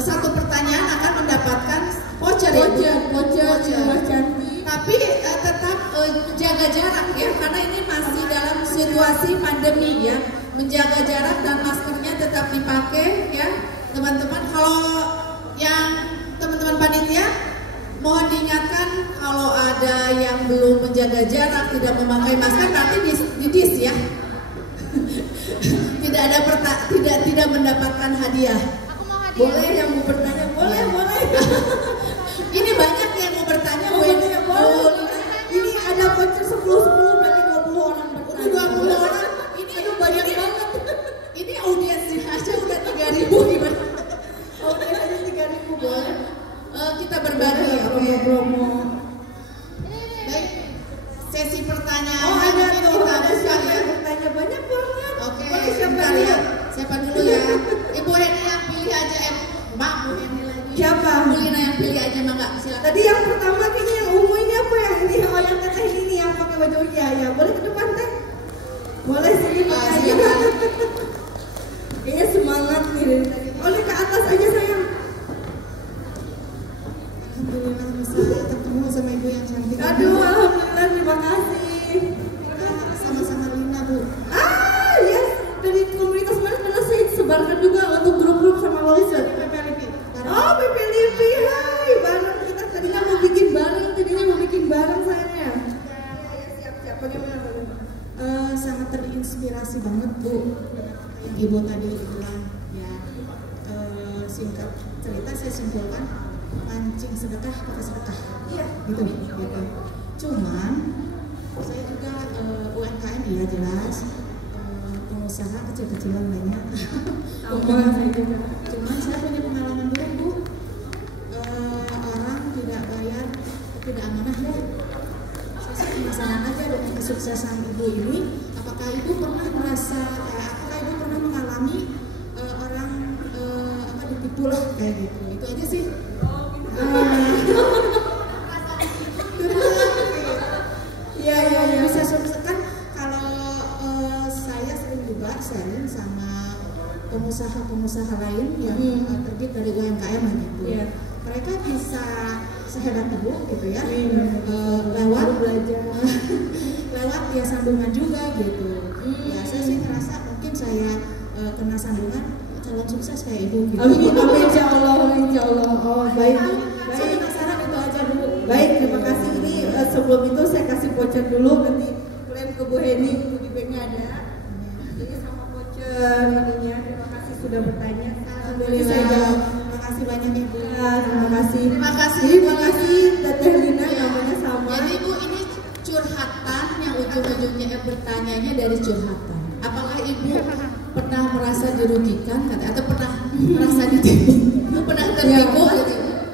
satu pertanyaan akan mendapatkan voucher rumah cantik. Tapi tetap jaga jarak ya, karena ini masih dalam situasi pandemi ya. Menjaga jarak dan maskernya tetap dipakai ya teman-teman. Kalau yang teman-teman panitia mohon diingatkan kalau ada yang belum menjaga jarak, tidak memakai masker, nanti didis ya. tidak mendapatkan hadiah. Aku mau hadiah. Boleh yang mau bertanya, boleh. Ini banyak yang mau bertanya, Ini ada voucher 10 berarti 20 orang bertanya. 20 orang. Ini banyak banget. Ini audiensnya aja udah 3.000 gimana? Audiens aja 3.000 boleh. Kita berbagi ya, promo. Baik. Sesi pertanyaan. Ada kita siapa ya. yang bertanya banyak banget. Oke, siapa sebentar ya? ya. Siapa dulu ya? Ibu Heni yang pilih aja. Mbak Bu Heni lagi. Siapa? Bu Lina yang pilih aja, Mbak. Silakan. Tadi yang pertama kayaknya yang ungu ini apa yang ini? Oh, yang teteh ini yang pakai baju ya. Boleh ke depan teh? Boleh sini aja. Kayaknya semangat nih dari tadi. Boleh ke atas aja sayang. Alhamdulillah bisa ketemu sama ibu yang cantik. Aduh, alhamdulillah, terima kasih. Kita sama-sama Lina, Bu. Yes, dari komunitas mana karena saya sebarkan juga untuk grup-grup sama Lawson. Oh, PP Lipi, hai, bareng kita tadinya mau bikin bareng sayangnya. Siap. Bagaimana? Sangat terinspirasi banget Bu yang ibu tadi bilang ya. Singkat cerita saya simpulkan, pancing sedekah pakai sedekah. Iya. Gitu. Cuman saya juga UMKM ya jelas, pengusaha kecil-kecilan banyak. Saya juga. Cuman saya punya pengalaman buruk Bu. Orang tidak bayar, tidak amanah ya. Saya penasaran aja dengan kesuksesan ibu ini, apakah ibu pernah merasa, apakah ibu pernah mengalami orang ditipu lah kayak gitu? Itu aja sih. Ya bisa kan kalau saya sering juga sharing sama pengusaha lain yang terbit dari UMKM gitu. Mereka bisa sehebat ibu gitu ya, lewat belajar, lewat ya sambungan juga gitu. Ya saya sih ngerasa mungkin saya kena sambungan calon sukses kayak ibu gitu. Amin, insya Allah. Oh baik. Saya penasaran itu aja dulu. Baik, terima kasih. Ini sebelum itu saya kasih voucher dulu, nanti kalian ke Bu Heni, di banknya ada. Jadi sama voucher ininya. Terima kasih sudah bertanya. Alhamdulillah. Terima kasih banyak ibu. Terima kasih. Terima kasih Teteh Lina, namanya sama. Jadi ibu ini curhatan yang ujung-ujungnya bertanyanya dari curhatan. Apakah ibu pernah merasa dirugikan atau pernah merasa ditipu? Pernah tertipu?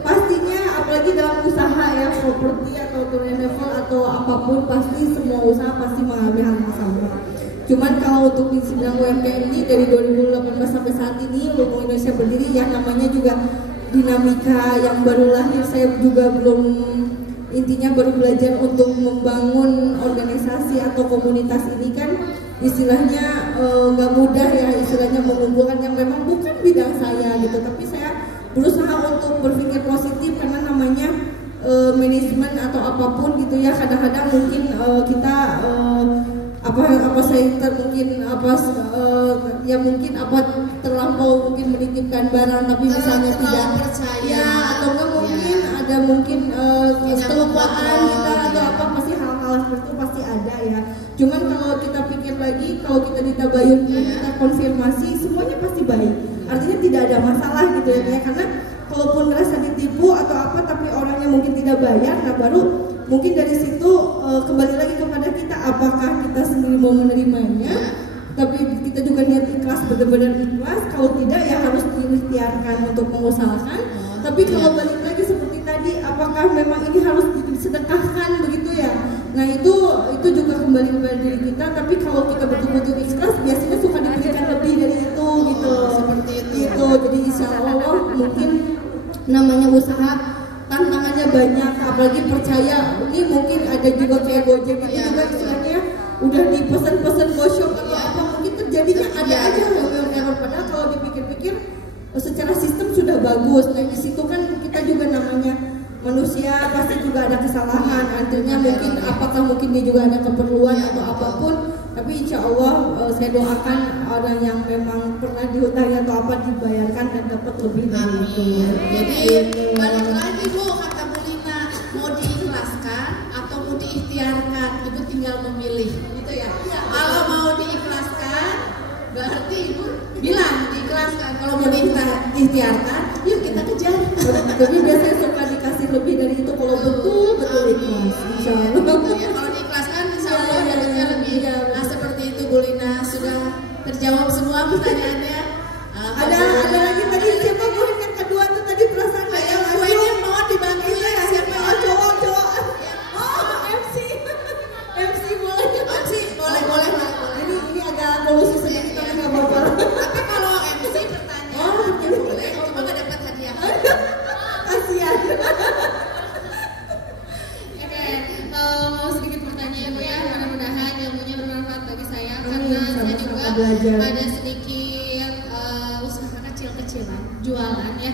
Pastinya, apalagi dalam usaha ya, properti atau turun level atau apapun, pasti semua usaha pasti mengalami hal yang sama. Cuman kalau untuk di bidang UMKM ini dari 2018 sampai saat ini Lumbung Indonesia berdiri, yang namanya juga dinamika yang baru lahir. Saya juga belum, intinya baru belajar untuk membangun organisasi atau komunitas ini kan istilahnya nggak mudah ya, istilahnya mengumpulkan yang memang bukan bidang saya gitu, tapi saya berusaha untuk berpikir positif karena namanya manajemen atau apapun gitu ya, kadang-kadang mungkin kita apa saya mungkin ya mungkin terlampau mungkin menitipkan barang tapi misalnya tidak percaya ya, atau enggak mungkin ada mungkin kelupaan kita atau apa, pasti hal-hal seperti itu pasti ada ya. Cuman kalau kita pikir lagi, kalau kita ditabayun, kita konfirmasi, semuanya pasti baik. Artinya tidak ada masalah gitu ya, karena kalaupun ngerasa ditipu atau apa tapi orangnya mungkin tidak bayar, nah baru mungkin dari situ kembali lagi kepada kita, apakah kita sendiri mau menerimanya, tapi kita juga niat ikhlas, benar-benar ikhlas. Kalau tidak ya harus diikhtiarkan untuk mengusahakan. Tapi kalau balik lagi seperti tadi, apakah memang ini harus disedekahkan begitu ya? Nah itu juga kembali kepada diri kita. Tapi kalau kita betul-betul ikhlas, biasanya suka diberikan lebih dari itu gitu. Seperti itu. Gitu. Jadi insya Allah mungkin namanya usaha tantangannya banyak, apalagi percaya ini mungkin ada juga kayak Gojek itu juga istilahnya udah dipesan-pesan GoShop atau apa, mungkin terjadinya ada aja error, padahal kalau dipikir-pikir secara sistem sudah bagus. Nah di situ kan kita juga namanya manusia pasti juga ada kesalahan, artinya mungkin apakah mungkin dia juga ada keperluan atau apapun, tapi insya Allah saya doakan orang yang memang pernah dihutangi atau apa dibayarkan dan dapat lebih dari itu. Jadi balik lagi Bu, kata Bu Lina, mau diikhlaskan atau mau diikhtiarkan, Ibu tinggal memilih gitu ya. Kalau mau diikhlaskan berarti Ibu bilang diikhlaskan, kalau mau diikhtiarkan yuk kita kejar. Tapi biasanya suka dikasih lebih dari itu kalau betul-betul ikhlas, insya Allah. Ya, kalau diikhlaskan insya Allah dapatnya lebih. Nah seperti itu Bu Lina, sudah terjawab semua pertanyaannya. Ada lagi tadi siapa Bu yang kedua tuh tadi perasaan yang Bu ini mau dibantu ya siapa? Cowok. Oh MC boleh. Boleh. Ini agak polusi sedikit tapi nggak apa-apa. Tapi kalau MC pertanyaan boleh, cuma nggak dapat hadiah. Kasihan. Oke, mau sedikit bertanya ya Bu ya, mudah-mudahan ilmunya bermanfaat bagi saya karena saya juga ada sedikit usaha kecil-kecilan jualan ya.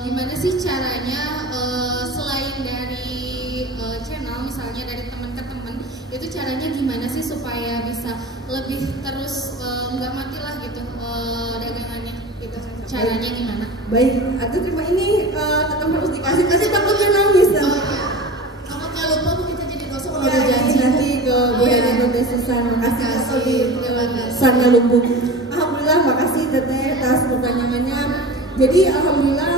Gimana sih caranya selain dari channel misalnya dari teman ke teman, itu caranya gimana sih supaya bisa lebih terus nggak mati lah gitu dagangannya gitu, caranya gimana? Baik, atau terima ini tetap harus dikasih takutnya nangis nanti. Takutnya lupa Bu, kita jadi dosa kalau Ya, udah janji. nanti ke Bu Heni Teteh Susan, makasih Terima kasih. Sana Lumbung. Alhamdulillah, makasih Teteh atas pertanyaannya. Jadi alhamdulillah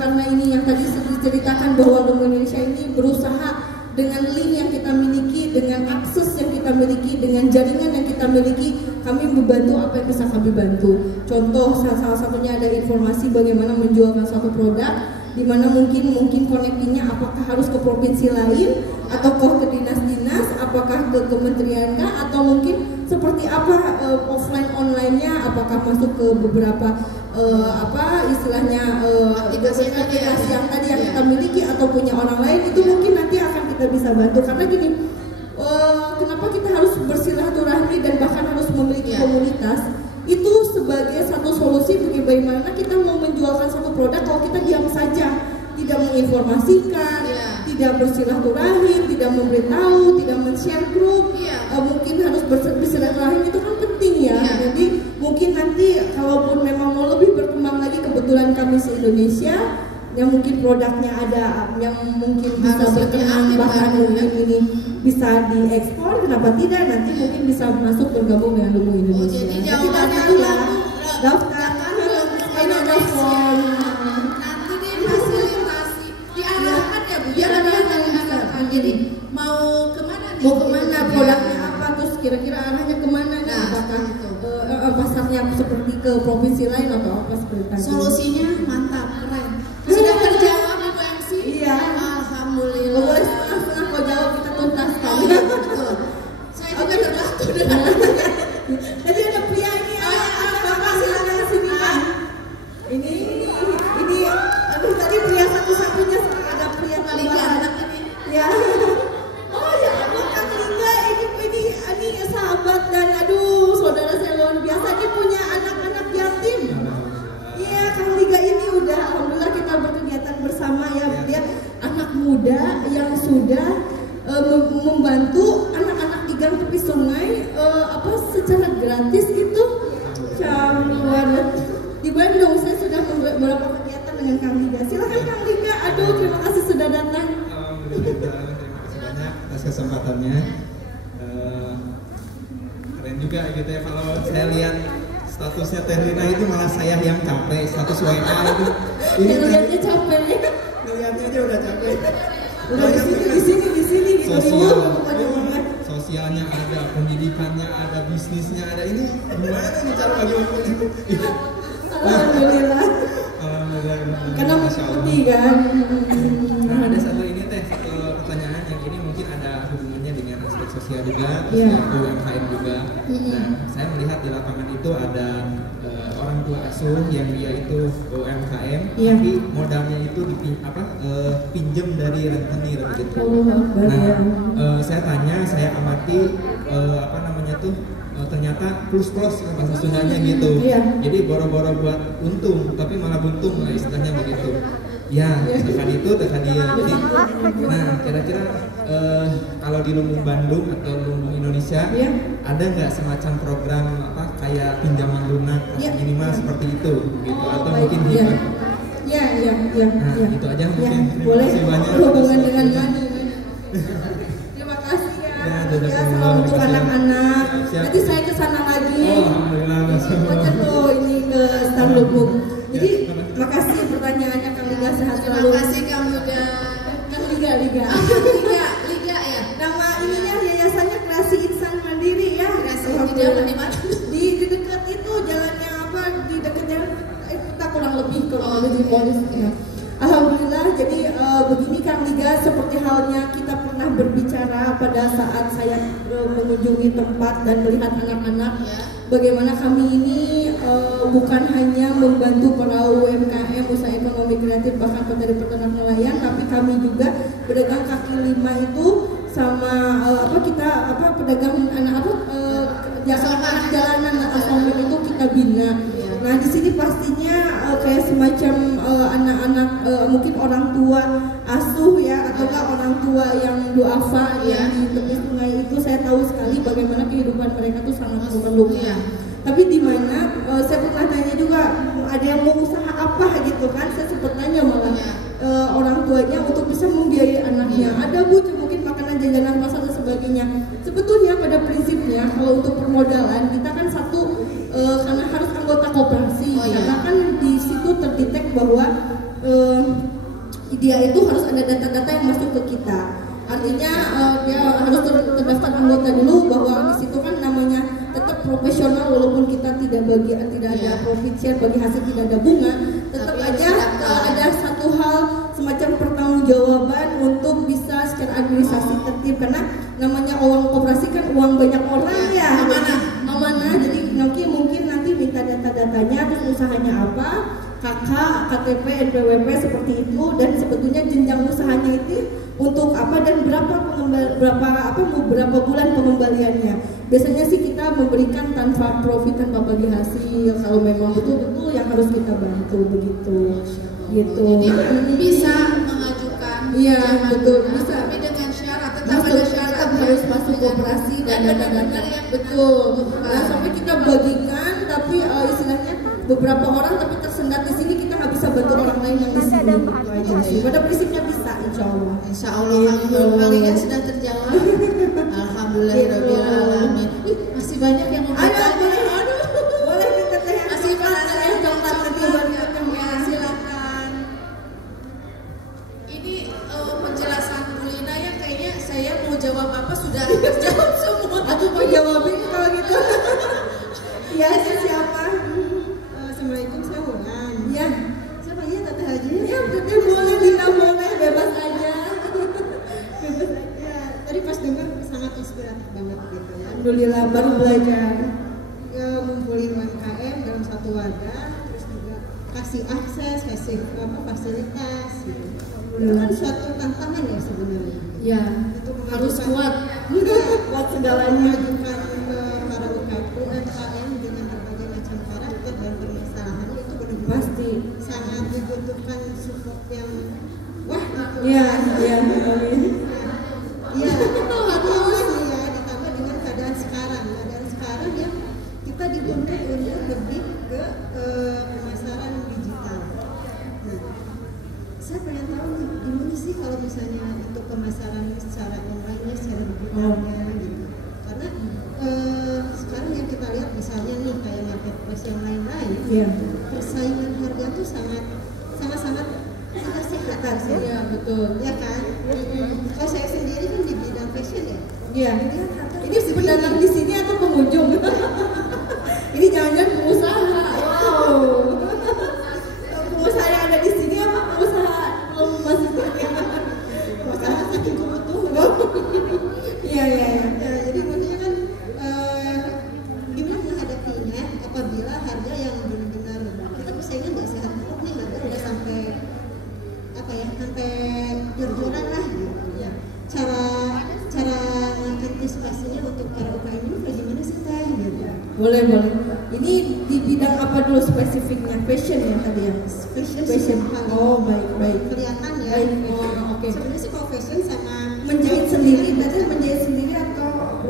karena ini yang tadi diceritakan bahwa Lumbung Indonesia ini berusaha dengan link yang kita miliki, dengan akses yang kita miliki, dengan jaringan yang kita miliki, kami membantu apa yang bisa kami bantu. Contoh salah satunya ada informasi bagaimana menjualkan suatu produk, di mana mungkin connectingnya apakah harus ke provinsi lain atau ke dinas-dinas, apakah ke kementerian kah atau mungkin seperti apa offline online-nya, apakah masuk ke beberapa istilahnya aplikasi yang tadi yang kita miliki atau punya orang lain, itu mungkin nanti akan kita bisa bantu. Karena gini, kenapa kita harus bersilaturahmi dan bahkan harus memiliki komunitas, itu sebagai satu solusi bagaimana kita mau menjualkan satu produk kalau kita diam saja, tidak menginformasikan, tidak bersilaturahim, tidak memberitahu, tidak men-share grup, mungkin harus bersilaturahim, itu kan penting ya. Jadi mungkin nanti kalaupun memang mau lebih berkembang lagi, kebetulan kami se-Indonesia yang mungkin produknya ada yang mungkin bisa berkembang, bahkan mungkin ini bisa diekspor, kenapa tidak, nanti mungkin bisa masuk bergabung dengan Lumu Indonesia. Jadi jawabannya itu ya daftar, ini ada form, nanti difasilitasi, diarahkan ya Bu, ya diarahkan. Jadi mau kemana nih? Mau kemana, produknya apa, terus kira-kira arahnya kemana nih, apakah pasarnya seperti ke provinsi lain atau apa seperti itu. Solusinya mantap, keren. Sudah terjawab Ibu MC? Iya. Alhamdulillah. Boleh setengah-setengah kau jawab, kita tuntas. Oh iya betul. Saya juga terbantu dengan Jadi ada pria ini, Bapak silakan sini Pak. Ini, aduh tadi pria satu-satunya, ada pria tambahan. Ya. Oh ya Allah, Kang Lingga, ini sahabat dan aduh saudara saya luar biasa, dia punya anak-anak yatim. Iya, Kang Lingga ini udah alhamdulillah kita berkegiatan bersama ya, dia anak muda yang sudah membantu anak-anak di gang tepi sungai secara gratis itu. Di Bandung saya sudah beberapa kegiatan dengan Kang Lingga. Silakan Kang Lingga. Aduh, terima kasih sudah datang. Alhamdulillah, terima kasih banyak atas kesempatannya. Keren juga gitu ya, kalau saya lihat statusnya Terlina itu malah saya yang capek, status WA itu. Ini lihatnya capek. Lihatnya aja udah capek. Udah di sini sosialnya ada, pendidikannya ada, bisnisnya ada. Ini gimana nih cara bagi waktunya? Alhamdulillah. Karena mengikuti kan. Nah, ada satu pertanyaan yang ini mungkin ada hubungannya dengan aspek sosial juga, UMKM juga. Nah, saya melihat di lapangan itu ada orang tua asuh yang dia itu UMKM, tapi modalnya itu pinjam dari rentenir begitu. Nah, saya amati ternyata plus bahasa Sundanya gitu. Jadi boro-boro buat untung, tapi malah buntung lah istilahnya begitu. Ya, tekan itu tekan dia. Jadi, nah kira-kira kalau di Lumbung Bandung atau Lumbung Indonesia ada nggak semacam program kayak pinjaman lunak minimal seperti itu gitu, atau mungkin hibah? Nah, itu aja mungkin. Boleh. Hubungan dengan money. Terima kasih ya. Salam untuk anak-anak. Nanti saya ke sana lagi. Alhamdulillah. Tuh ini ke Star Lumbung. Jadi makasih pertanyaannya Kang Lingga, sehat selalu. Terima kasih Kang Muda. Kang Liga ya. Nama ininya yayasannya Kreasi Insan Mandiri ya. Kreasi di mana? Di dekat itu jalannya di dekatnya kita kurang lebih di Polis ya. Alhamdulillah, jadi begini Kang Liga, seperti halnya kita pernah berbicara pada saat saya mengunjungi tempat dan melihat anak-anak, bagaimana kami ini bukan hanya membantu para UMKM, usaha ekonomi kreatif, bahkan dari peternak nelayan, tapi kami juga pedagang kaki lima itu sama pedagang jalanan atau somik itu kita bina. Nah di sini pastinya kayak semacam anak-anak mungkin orang tua asuh ya, ataukah orang tua yang duafa yang di tepi sungai itu, saya tahu sekali bagaimana kehidupan mereka tuh sangat memerlukan. Tapi di mana saya pernah tanya juga, ada yang mau usaha apa gitu kan, saya sempat tanya malah orang tuanya untuk bisa membiayai anaknya. Ada Bu, mungkin makanan jajanan pasar dan sebagainya. Sebetulnya pada prinsipnya kalau untuk permodalan kita kan karena harus anggota koperasi, karena kan di situ terdetek bahwa dia itu harus ada data-data yang masuk ke kita. Artinya dia harus terdaftar anggota dulu, bahwa di situ kan namanya tetap profesional, walaupun kita tidak ada profit share, bagi hasil tidak ada bunga, tetap aja ada satu hal semacam pertanggungjawaban untuk bisa secara administrasi tertib, karena namanya uang koperasi kan uang banyak orang ya. Amanah. Jadi mungkin nanti minta data-datanya, terus usahanya apa, KK, KTP, NPWP seperti itu, dan sebetulnya jenjang usahanya itu untuk apa dan berapa bulan pengembaliannya. Biasanya sih kita memberikan tanpa profit, tanpa bagi hasil kalau memang betul-betul yang harus kita bantu begitu. Gitu. Jadi bisa mengajukan. Iya, betul, bisa. Tapi dengan syarat, tetap ada syarat harus masuk koperasi dan data-data yang betul. Nah, sampai kita bagikan, tapi istilahnya beberapa orang tapi tersendat di sini, kita nggak bisa bantu orang lain yang di sini. Itu aja sih. Pada prinsipnya bisa, insya Allah. Insya Allah kalian sudah terjawab. Alhamdulillahirobbilalamin. Masih banyak yang mau bertanya. Aduh, boleh minta teh. Masih banyak yang coklat nanti. Silakan. Ini penjelasan Bulina yang kayaknya saya mau jawab apa sudah jawab semua. Aku mau jawabin kalau gitu. Ya, siapa? Assalamualaikum, saya Wulan. Ya. Siapa ya, Tante Haji? Ya, Tete boleh, Dina boleh, bebas aja. Bebas aja. Tadi pas dengar sangat inspiratif banget gitu ya. Alhamdulillah baru belajar. Ngumpulin UMKM dalam satu wadah, terus juga kasih akses, kasih fasilitas gitu. Itu kan suatu tantangan ya sebenarnya. Ya, Itu harus kuat. Kuat segalanya. Mengajukan ke para UMKM dengan berbagai macam karakter dan permasalahan itu benar-benar Pasti. sangat dibutuhkan support yang wah gitu. Iya. Iya, ditambah dengan keadaan sekarang yang kita dituntut untuk lebih ke pemasaran digital. Nah, saya pengen tahu nih, gimana sih kalau misalnya untuk pemasaran secara online-nya, secara digitalnya gitu. Karena sekarang yang kita lihat misalnya nih kayak marketplace yang lain-lain, persaingan harga tuh sangat tidak sehat sih. Iya, betul. Ya kan? Kalau saya sendiri kan di bidang fashion ya. Iya. Ini pedagang di sini atau pengunjung? Ini jangan-jangan pengusaha. Wow. Pengusaha yang ada di sini apa pengusaha belum masih Pengusaha saking kebutuhan. Iya. Jadi maksudnya kan gimana menghadapinya apabila harga yang benar-benar kita persaingan nggak sehat banget nih, harga udah sampai sampai jor-joran lah gitu ya. Cara antisipasinya untuk para UKM ini bagaimana sih Teh gitu? Boleh. Ini di bidang apa dulu spesifiknya? Fashion ya tadi ya? Fashion. Oh, baik. Kelihatan ya. Baik. Oh, oke. Sebenarnya sih kalau fashion sama Menjahit sendiri, tadi menjahit sendiri atau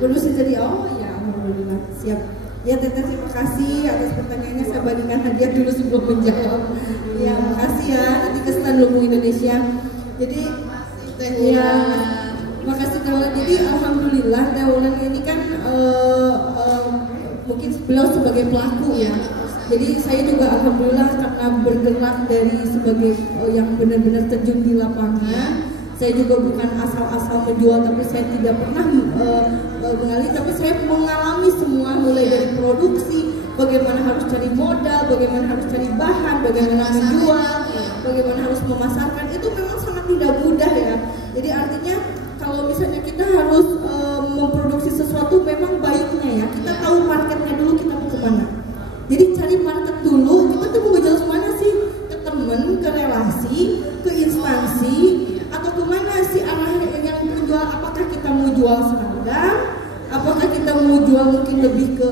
produksi sendiri? Oh ya, alhamdulillah. Siap. Ya Teteh, terima kasih atas pertanyaannya. Saya bagikan hadiah dulu sebelum menjawab. Ya, makasih ya. Nanti ke stand Lumbung Indonesia. Jadi ya, makasih Teh Wulan. Jadi alhamdulillah Teh Wulan ini kan mungkin beliau sebagai pelaku ya. Jadi saya juga alhamdulillah karena bergerak dari sebagai yang benar-benar terjun di lapangan. Saya juga bukan asal-asal menjual, tapi saya tidak pernah mengalih, tapi saya mengalami semua mulai dari produksi, bagaimana harus cari modal, bagaimana harus cari bahan, bagaimana menjual, bagaimana harus memasarkan. Itu memang sangat tidak mudah ya. Jadi artinya kalau misalnya kita harus memproduksi sesuatu, memang baiknya ya kita tahu marketnya dulu, kita mau kemana. Jadi cari market dulu, kita tuh mau jual kemana sih? Ke temen, ke relasi, ke instansi, atau kemana sih arah yang menjual? Apakah kita mau jual seragam? Apakah kita mau jual mungkin lebih ke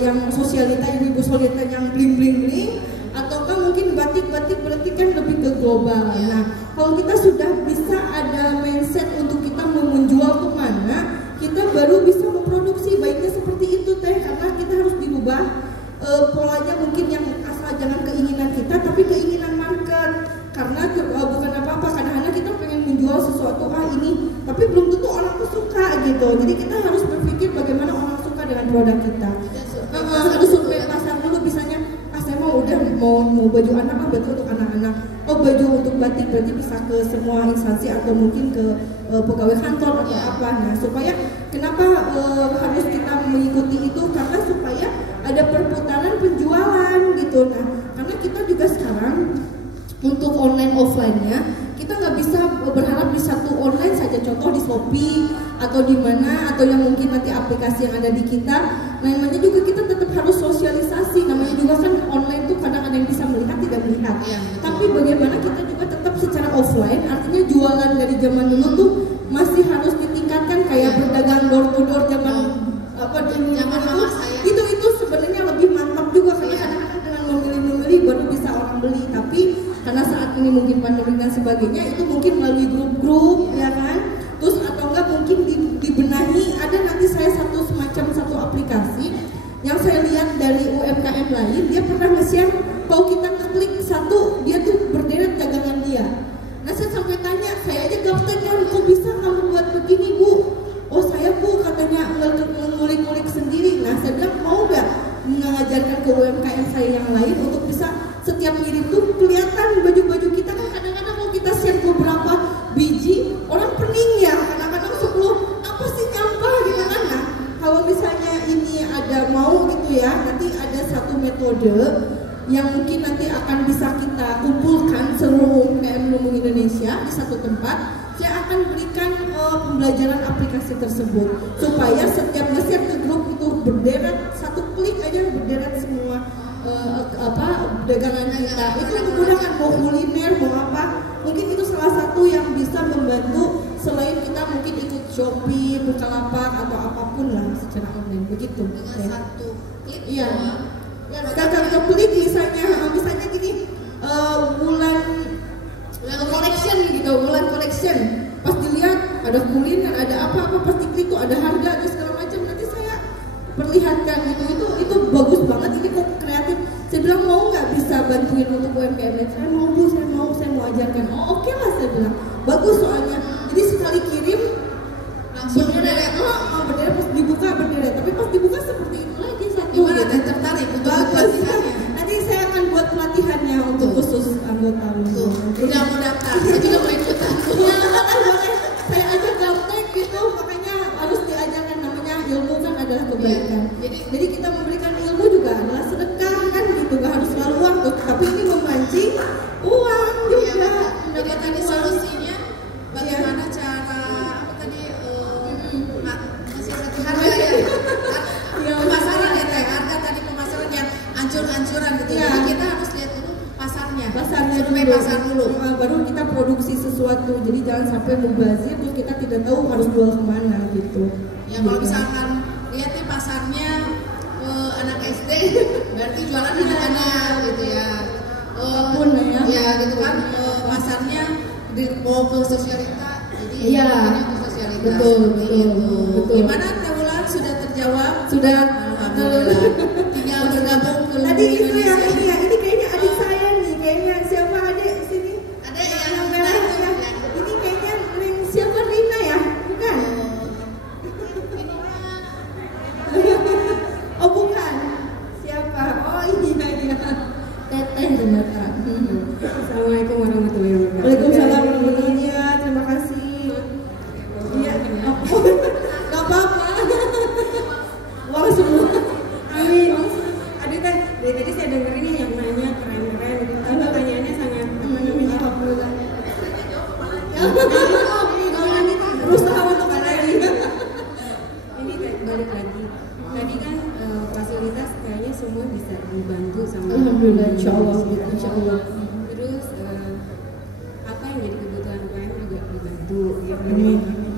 yang sosialita, ibu-ibu sosialita yang bling-bling-bling? Ataukah mungkin batik-batik berarti kan lebih ke global. Nah, kalau kita sudah bisa ada mindset untuk kita mau menjual kemana, kita baru bisa memproduksi. Baiknya seperti itu Teh, karena kita harus dirubah polanya, mungkin yang asal jangan keinginan kita, tapi keinginan market. Karena bukan apa-apa, kadang-kadang kita pengen menjual sesuatu ini, tapi belum tentu orang tuh suka gitu. Jadi kita harus berpikir bagaimana orang suka dengan produk kita. Harus survei pasar dulu, misalnya saya udah mau baju anak, berarti untuk anak-anak. Oh, baju untuk batik berarti bisa ke semua instansi atau mungkin ke pegawai kantor atau apa. Nah, supaya kenapa harus kita mengikuti itu? Karena supaya ada perputaran penjualan gitu. Nah, karena kita juga sekarang untuk online offline-nya kita nggak bisa berharap di satu online saja Shopee atau di mana, atau yang mungkin nanti aplikasi yang ada di kita. Nah, namanya juga kita tetap harus sosialisasi. Namanya juga kan online tuh kadang ada yang bisa melihat, tidak melihat. Tapi bagaimana kita juga tetap secara offline, artinya jualan dari zaman dulu tuh masih harus ditingkatkan, kayak berdagang door to door zaman zaman mama saya. Itu sebenarnya lebih mantap juga, karena kadang-kadang dengan membeli baru bisa orang beli. Tapi karena saat ini mungkin pandemi dan sebagainya, itu mungkin melalui grup-grup, ya kan? Terus atau enggak mungkin dibenahi, ada nanti saya satu aplikasi yang saya lihat dari UMKM lain, dia pernah nge-share kalau kita ngeklik satu, dia tuh berderet dagangan dia. Nah, saya sampai tanya, saya aja gaptek kan, kok bisa kamu buat begini, Bu? Oh, saya, Bu, katanya ngulik-ngulik sendiri. Nah, saya bilang, mau nggak mengajarkan ke UMKM saya yang lain untuk bisa setiap ngirim tuh kelihatan baju-baju kita. Kan kadang-kadang kalau kita share beberapa biji, orang pening ya, kadang-kadang 10, apa sih nyampah gitu kan. Nah, kalau misalnya ini ada mau gitu ya, nanti ada satu metode yang mungkin nanti akan bisa kita kumpulkan seluruh UMKM Lumbung Indonesia di satu tempat. Saya akan berikan pembelajaran aplikasi tersebut supaya setiap nge-share ke grup itu berderet, satu klik aja berderet semua dagangan kita. Itu memudahkan, mau kuliner mau apa, mungkin itu salah satu yang bisa membantu selain kita mungkin ikut Shopee, Bukalapak atau apapun lah secara online begitu. Dengan satu klik. Iya. Ya, satu klik misalnya gini, bulan collection gitu, bulan collection. Pas dilihat ada kuliner, ada apa-apa, pas diklik tuh ada harga atau segala macam. Nanti saya perlihatkan itu bagus banget, ini kok kreatif. Saya bilang, mau nggak bisa bantuin untuk UMKM? Saya mau, Bu, saya mau ajarkan. Oh, oke lah, saya bilang. Bagus soalnya. Jadi sekali kirim langsung berderet, pas dibuka berderet. Tapi pas dibuka seperti itu lagi satu. Gimana, tertarik untuk pelatihannya? Nanti saya akan buat pelatihannya untuk khusus anggota. Udah mau daftar, saya juga mau ikutan. Saya ajak gaptek gitu, makanya harus diajarkan, namanya ilmu kan adalah kebaikan. Jadi kita memberikan ilmu juga adalah sedekah kan gitu, gak harus selalu uang tuh, tapi ini memancing uang juga. Jadi tadi solusinya bagaimana cara apa tadi masih satu harga ya. Pemasaran ya teh, harga tadi pemasaran yang ancur-ancuran gitu. Jadi kita harus lihat dulu pasarnya survei pasar dulu. Baru kita produksi sesuatu, jadi jangan sampai mubazir terus kita tidak tahu harus jual kemana gitu. Ya kalau misalkan lihat nih pasarnya anak SD, berarti jualan anak-anak gitu ya. Apapun ya. Ya gitu kan, pasarnya mau ke sosialita, jadi untuk sosialita. Betul. Gimana Teh Wulan, sudah terjawab? Sudah. Alhamdulillah. Tinggal bergabung ke Tadi itu Indonesia. yang ini kayaknya adik saya nih, kayaknya siapa adik sini? Ada Yang merah ya. Ini kayaknya siapa, Rina ya? Bukan? Oh bukan. Siapa? Oh ini dia. Teteh ternyata. Assalamualaikum warahmatullahi wabarakatuh. Waalaikumsalam warahmatullahi wabarakatuh. Terima kasih. Iya. Gak apa-apa. Wah semua. Amin. Aduh teh, dari tadi saya dengerin yang nanya keren-keren gitu. Pertanyaannya sangat Alhamdulillah. Berusaha untuk materi. Ini teh balik lagi. Tadi kan fasilitas kayaknya semua bisa dibantu sama Alhamdulillah, insyaallah. Terus apa yang jadi kebutuhan UMKM juga dibantu ya.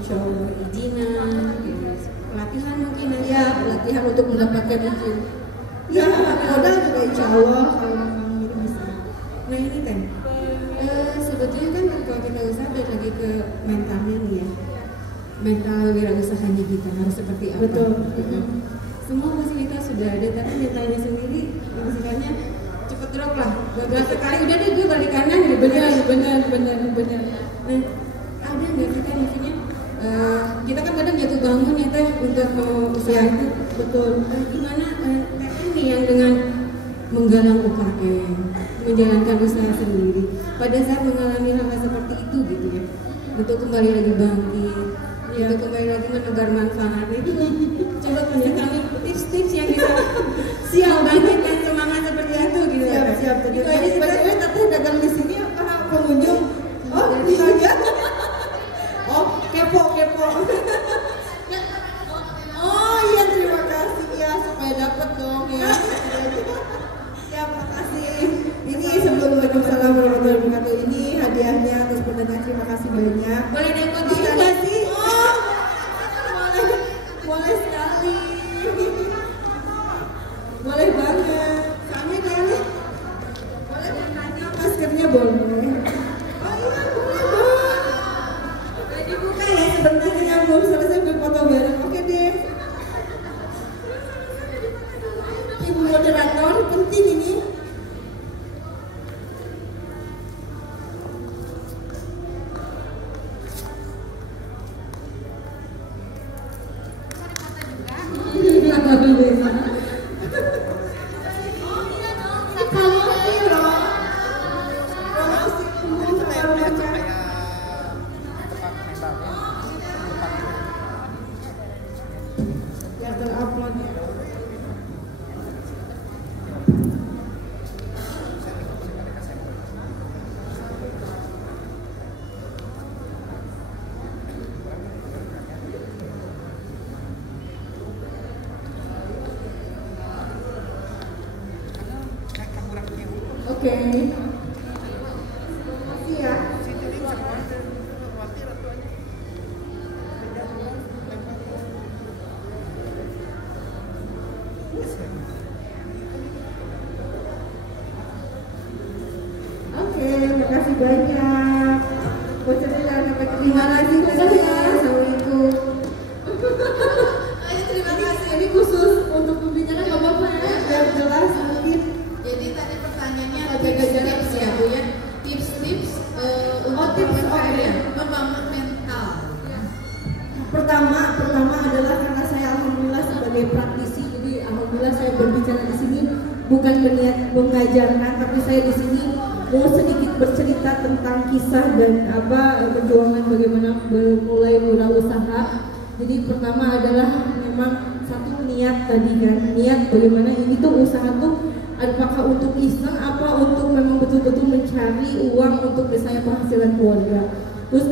Insyaallah. Perizinan, terus pelatihan mungkin nanti. Ya, pelatihan untuk mendapatkan izin. Ya, modal juga insyaallah kalau memang itu bisa. Nah ini teh, sebetulnya kan kalau kita usaha balik lagi ke mentalnya nih ya, mental wirausahanya kita harus seperti apa? Betul. Semua fasilitas sudah ada, tapi mentalnya sendiri misalnya cepet drop lah, gagal sekali udah deh gue balik kanan gitu. Benar. Nah ada nggak kita maksudnya kita kan kadang jatuh bangun ya teh untuk usaha itu. Betul. Gimana teteh nih yang dengan menggalang UKM, menjalankan usaha sendiri, pada saat mengalami hal seperti itu gitu ya, untuk kembali lagi bangkit, untuk kembali lagi menebar manfaat itu, coba kasih kami tips-tips yang bisa siap bangkit dan semangat seperti itu gitu. Siap. Tadi Itu aja sih, Teh. sebenarnya teteh dagang di sini apa pengunjung? Oh, iya. Oh, kepo. tim moderator penting ini. Oke. Makasih ya. Oke, makasih banyak. Vouchernya jangan sampai ketinggalan sih. Assalamualaikum. Ayo, terima kasih. Ini khusus untuk pembicaraan nggak apa-apa ya. Biar jelas mungkin. Jadi tadi pertanyaannya tips ya Bu ya, tips-tips untuk membangun mental. Pertama adalah karena saya alhamdulillah sebagai praktisi, jadi alhamdulillah saya berbicara di sini bukan berniat mengajarkan, tapi saya di sini mau sedikit bercerita tentang kisah dan perjuangan bagaimana mulai usaha. Jadi pertama adalah memang satu niat tadi kan, niat bagaimana ini tuh usaha tuh apakah untuk iseng apa untuk memang betul-betul mencari uang untuk misalnya penghasilan keluarga. Terus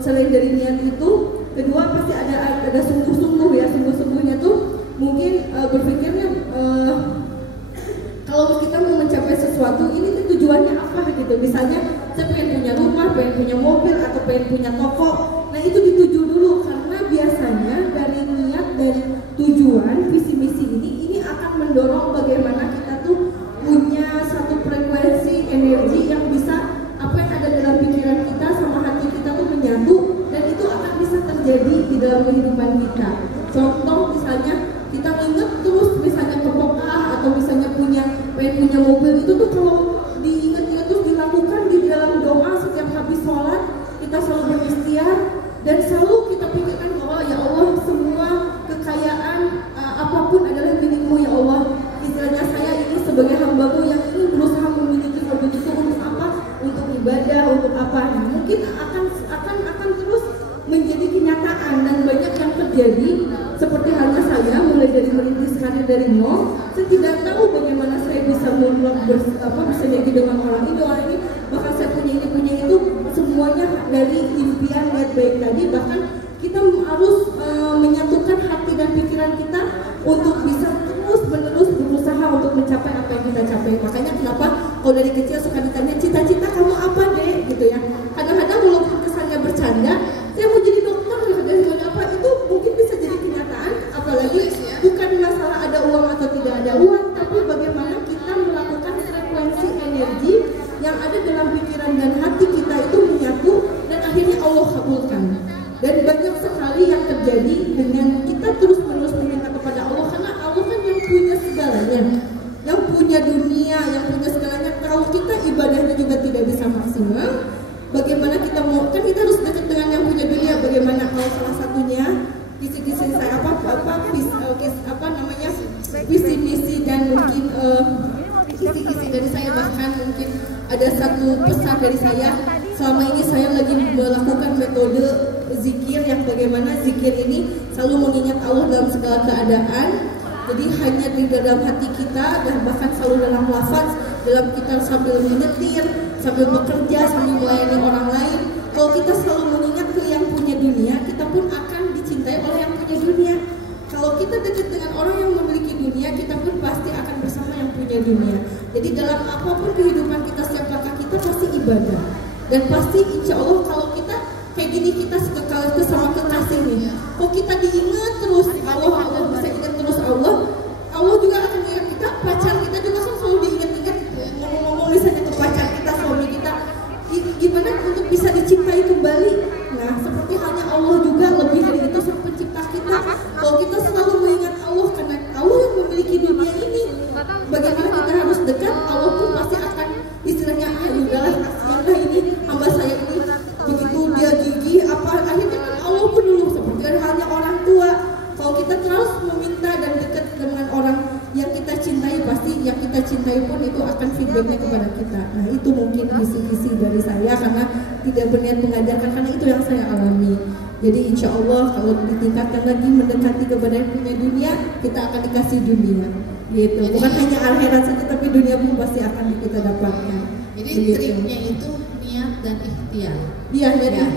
selain dari niat itu, kedua pasti ada sungguh-sungguh ya, sungguh-sungguhnya tuh mungkin berpikirnya kalau kita mau mencapai sesuatu ini tuh tujuannya apa gitu. Misalnya saya pengen punya rumah, pengen punya mobil atau pengen punya toko. Nah itu dituju dulu karena biasanya dari niat dan tujuan visi misi ini akan mendorong bagaimana kita tuh punya satu frekuensi energi yang bisa apa yang ada dalam pikiran kita sama hati kita tuh menyatu dan itu akan bisa terjadi di dalam kehidupan kita. Contoh misalnya kita ingat terus misalnya ke Mekah atau misalnya pengen punya mobil itu tuh kalau diingat-ingat terus dilakukan di dalam doa setiap habis sholat kita selalu berikhtiar dan selalu kita pikirkan bahwa ya Allah semua kekayaan apapun adalah milikmu ya Allah. Istilahnya saya ini sebagai hambamu yang ingin berusaha memiliki mobil itu untuk apa? Untuk ibadah, untuk apa? Nah, mungkin akan terus menjadi kenyataan dan banyak yang terjadi seperti halnya saya mulai dari merintis karir dari nol. Saya tidak tahu bagaimana saya bisa bisa jadi dengan orang ini bahkan saya punya itu semuanya dari impian niat baik tadi. Bahkan kita harus menyatukan hati dan pikiran kita untuk bisa terus-menerus berusaha untuk mencapai apa yang kita capai. Makanya kenapa kalau dari kecil suka ditanya cita-cita kamu apa deh gitu ya. Kadang-kadang walaupun kesannya bercanda, saya mau jadi dokter dan semuanya apa itu mungkin bisa jadi kenyataan. Apalagi bukan masalah ada uang atau tidak ada uang, tapi bagaimana kita melakukan frekuensi energi yang ada dalam pikiran dan hati kita itu menyatu dan akhirnya Allah kabulkan. Dan banyak sekali yang terjadi dengan kita terus-menerus meminta kepada Allah karena Allah kan yang punya segalanya, yang punya dunia, yang punya segalanya. Kalau kita ibadahnya juga tidak bisa maksimal, bagaimana kita mau? Kan kita harus dekat dengan yang punya dunia. Bagaimana kalau salah satunya kisi-kisi saya visi misi dan mungkin kisi-kisi dari saya, bahkan mungkin ada satu pesan dari saya. Selama ini saya lagi melakukan metode zikir yang bagaimana zikir ini selalu mengingat Allah dalam segala keadaan. Jadi hanya di dalam hati kita dan bahkan selalu dalam lafaz, dalam kita sambil menyetir, sambil bekerja, sambil melayani orang lain. Kalau kita selalu mengingat ke yang punya dunia, kita pun akan dicintai oleh yang punya dunia. Kalau kita dekat dengan orang yang memiliki dunia, kita pun pasti akan bersama yang punya dunia. Jadi dalam apapun kehidupan kita, setiap langkah kita pasti ibadah. Dan pasti insya Allah kalau kita kayak gini, kita sama kekasih nih. Kalau kita diingat terus Allah bisa ingat terus Allah juga akan ingat kita. Pacar kita juga kan selalu diingat-ingat, ngomong-ngomong misalnya ke pacar kita, suami kita, gimana untuk bisa dicintai kembali. Nah seperti halnya Allah juga lebih dari itu sang pencipta kita. Kalau kita selalu mengingat Allah karena Allah yang memiliki bagaimana kita harus dekat, Allah pun pasti akan istilahnya udahlah kasihanlah ini hamba saya ini begitu dia gigih apa akhirnya kan Allah pun dulu seperti halnya orang tua. Kalau kita terus meminta dan dekat dengan orang yang kita cintai, pasti yang kita cintai pun itu akan feedbacknya kepada kita. Nah itu mungkin visi-visi dari saya karena tidak berniat mengajarkan, karena itu yang saya alami. Jadi insya Allah kalau ditingkatkan lagi mendekati kepada yang punya dunia, kita akan dikasih dunia. Gitu. Bukan hanya akhirat saja, tapi dunia pun pasti akan kita dapatkan. Jadi gitu. triknya itu niat dan ikhtiar. Iya, niat dan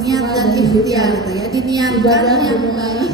niat dan ikhtiar gitu ya. Diniatkan ibadah yang baik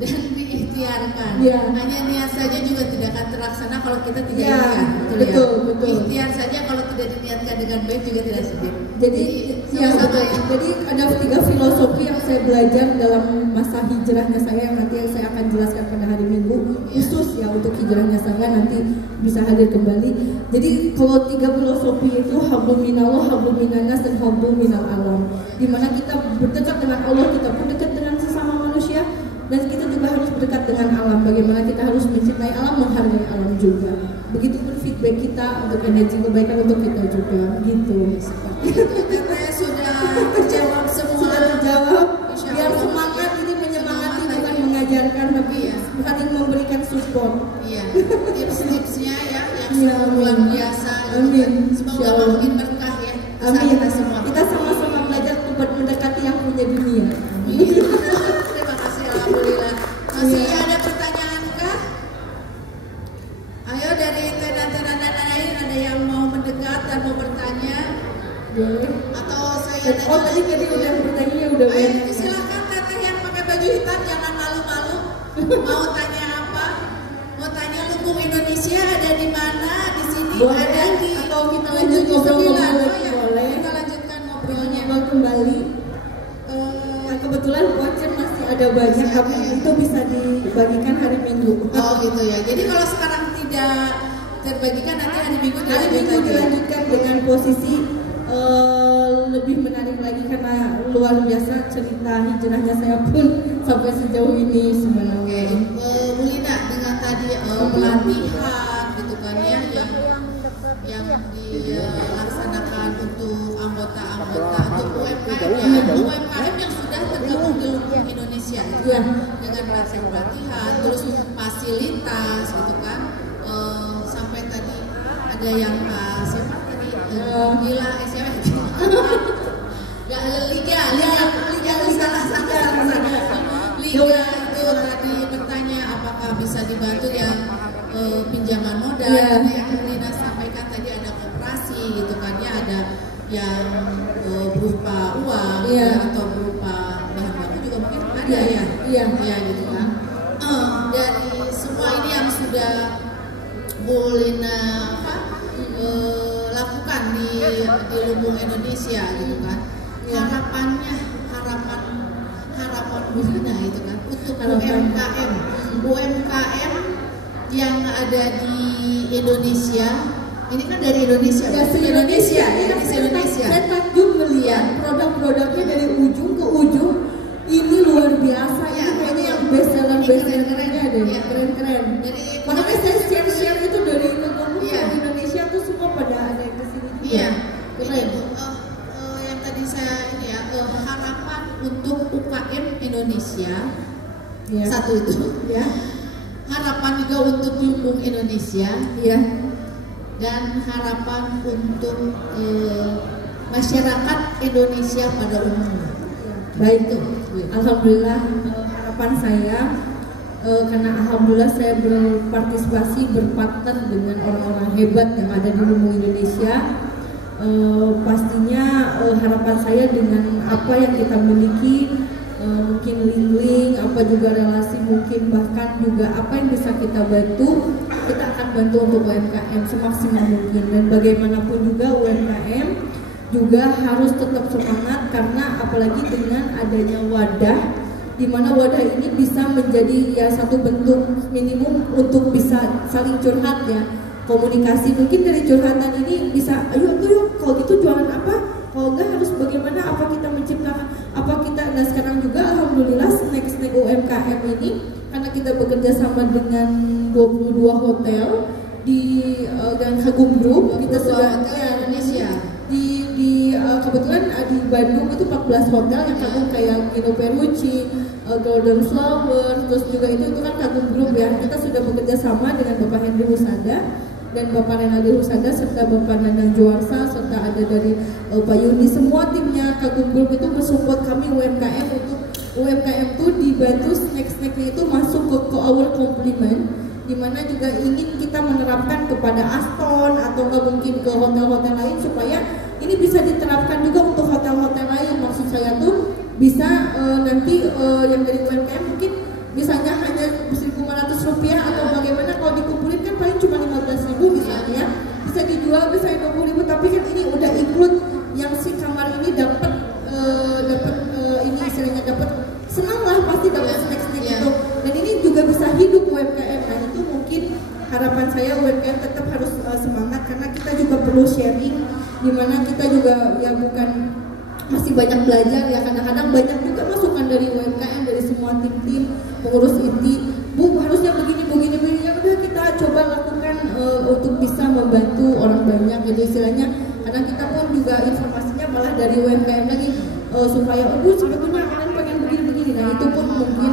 dan diikhtiarkan. Ya. Hanya niat saja juga tidak akan terlaksana kalau kita tidak ya, niat. Betul, betul. Ikhtiar saja kalau tidak diniatkan dengan baik juga tidak sedih. Jadi sama-sama ya. Jadi ada 3 filosofi yang saya belajar dalam masa hijrahnya saya yang nanti saya akan jelaskan pada hari Minggu khusus ya untuk hijrahnya saya nanti bisa hadir kembali. Jadi kalau 3 filosofi itu hablum minallah, hablum minannas, dan hablum minal alam. Dimana kita berdekat dengan Allah, kita pun dekat dengan sesama manusia, dan kita juga harus berdekat dengan alam. Bagaimana kita harus mencintai alam, menghargai alam juga. Begitu pun feedback kita untuk energi kebaikan untuk kita juga. Gitu. Seperti itu. Teteh sudah terjawab semua. Sudah terjawab. Biar semangat ini menyemangati bukan mengajarkan, tapi saling memberikan support. Iya. Tips-tipsnya ya yang luar biasa. Amin. Semoga makin berkah ya. Amin. Kita semua. Kita sama-sama belajar untuk mendekati yang punya dunia. Amin. Terima kasih, alhamdulillah. Masih ada pertanyaan kah? Ayo dari tenan-tenan lain ada yang mau mendekat dan mau bertanya? Boleh. Atau saya Oh tadi udah bertanya udah. Ayo silakan teteh yang pakai baju hitam, jangan malu-malu. Mau tanya apa? Mau tanya lumbung Indonesia ada di mana? Di sini boleh. ada di. Atau kita lanjut ngobrol-ngobrol lagi ya. boleh. Kita lanjutkan ngobrolnya. Ngobrol kembali. Kebetulan voucher masih ada banyak, tapi itu bisa dibagikan hari Minggu. Oh gitu ya. Jadi kalau sekarang tidak terbagikan, nanti hari Minggu dilanjutkan dengan posisi lebih menarik lagi karena luar biasa cerita hijrahnya saya pun sampai sejauh ini sebenarnya. Bu Lina dengan tadi pelatihan gitu kan ya yang dilaksanakan untuk anggota-anggota untuk UMKM ya, UMKM yang sudah tergabung di lumbung Indonesia gitu kan, dengan pelatihan terus fasilitas gitu kan, sampai tadi ada yang siapa tadi gila SMF nggak liga liga itu tadi bertanya apakah bisa dibantu yang pinjaman modal yang Lina sampaikan tadi ada koperasi gitu kan ya, ada yang berupa uang atau berupa bahan baku juga mungkin ada ya gitu kan. Dari semua ini yang sudah Bu Lina lakukan di lumbung Indonesia gitu kan, harapan Bu Lina itu kan untuk UMKM yang ada di Indonesia. Ini kan dari Indonesia ya, Indonesia ya, saya takjub melihat produk-produknya dari ujung ke ujung ini luar biasa ya, ini yang best sellernya deh, keren. Makanya saya share itu dari Indonesia tuh semua pada ada di sini. Iya, keren. Yang tadi saya ini ya, harapan untuk UKM Indonesia satu itu ya, harapan juga untuk lumbung Indonesia ya, dan harapan untuk masyarakat Indonesia pada umumnya. Baik tuh, alhamdulillah harapan saya karena alhamdulillah saya berpartisipasi berpartner dengan orang-orang hebat yang ada di lumbung Indonesia. Pastinya harapan saya dengan apa yang kita miliki, mungkin link-link, apa juga relasi, mungkin bahkan juga apa yang bisa kita bantu, kita akan bantu untuk UMKM semaksimal mungkin. Dan bagaimanapun juga UMKM juga harus tetap semangat, karena apalagi dengan adanya wadah, di mana wadah ini bisa menjadi ya satu bentuk minimum untuk bisa saling curhat ya, komunikasi. Mungkin dari curhatan ini bisa, ayo kalau gitu jualan apa, kalau enggak harus bagaimana, apa kita menciptakan, apa kita. Dan sekarang juga alhamdulillah snack UMKM ini karena kita bekerja sama dengan 22 hotel di Gang Kagum Group kita sudah Indonesia. Di kebetulan di Bandung itu 14 hotel yang kagum kayak Gino Perucci, Golden Flower, terus juga itu kan Kagum Group ya. Kita sudah bekerja sama dengan Bapak Henry Husada dan Bapak Renaldi Husada serta Bapak Nanang Juarsa serta ada dari Pak Yuni. Semua timnya Kagum Group itu mensupport kami UMKM untuk UMKM itu dibantu snack-snacknya itu masuk ke our compliment, dimana juga ingin kita menerapkan kepada Aston atau nggak mungkin ke hotel-hotel lain supaya ini bisa diterapkan juga untuk hotel-hotel lain. Maksud saya tuh bisa nanti yang dari UMKM mungkin misalnya hanya Rp1.500 atau bagaimana, kalau dikumpulin kan paling cuma 15.000 misalnya ya, bisa dijual bisa 20.000, tapi kan ini udah include yang si kamar ini dapat ini istilahnya dapat senang lah pasti dapat snack-snack itu, dan ini juga bisa hidup UMKM. Nah itu mungkin harapan saya UMKM tetap harus semangat karena kita juga perlu sharing, dimana kita juga ya bukan masih banyak belajar ya, kadang-kadang banyak juga masukan dari UMKM dari semua tim-tim pengurus inti, Bu harusnya begini ya udah kita coba lakukan untuk bisa membantu orang banyak gitu istilahnya. Kadang kita pun juga informasinya malah dari UMKM lagi supaya Bu sebetulnya kalian pengen begini. Nah itu pun mungkin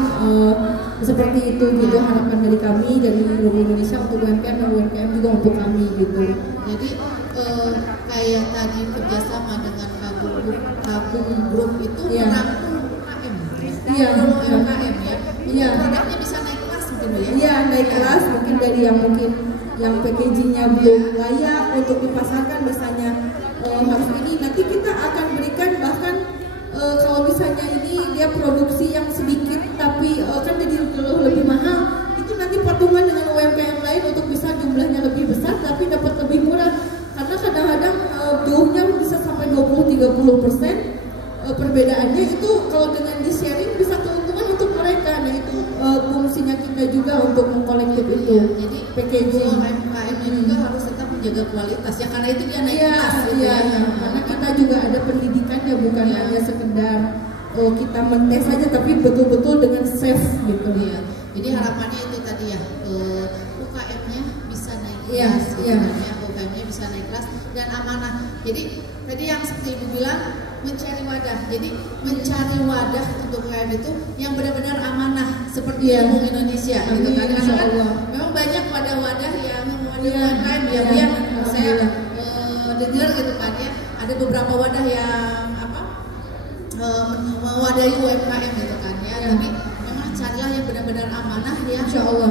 seperti itu gitu harapan dari kami dari Lumbung Indonesia untuk UMKM dan UMKM juga untuk kami gitu. Jadi kayak tadi kerjasama dengan Kagum Group itu merangkul UMKM, UMKM ya. Iya. Produknya bisa naik kelas mungkin ya. Iya naik kelas mungkin dari yang mungkin yang packagingnya belum layak untuk dipasarkan misalnya harus ini, nanti kita akan berikan bahkan kalau misalnya ini dia produksi yang sedikit tapi kan jadi lebih mahal, itu nanti patungan dengan UMKM lain untuk bisa jumlahnya lebih besar tapi dapat lebih murah, karena kadang-kadang jauhnya bisa sampai 20-30% perbedaannya itu kalau dengan di sharing bisa keuntungan untuk mereka. Nah itu fungsinya kita juga untuk mengkolektif itu. Jadi packaging UMKM juga harus tetap menjaga kualitas ya, karena itu dia naik kelas gitu ya. Karena kita juga ada pendidikannya, bukan hanya sekedar kita mentes saja tapi betul-betul dengan safe gitu. Iya. Jadi harapannya itu tadi ya, UKM-nya bisa naik kelas, UKM-nya bisa naik kelas dan amanah. Jadi tadi yang seperti Ibu bilang mencari wadah. Jadi mencari wadah untuk UKM itu yang benar-benar amanah seperti Lumbung Indonesia gitu kan. Karena kan memang banyak wadah-wadah yang UMKM yang saya dengar gitu kan ya, ada beberapa wadah yang mewadahi UMKM gitu kan ya. Tapi memang carilah yang benar-benar amanah ya.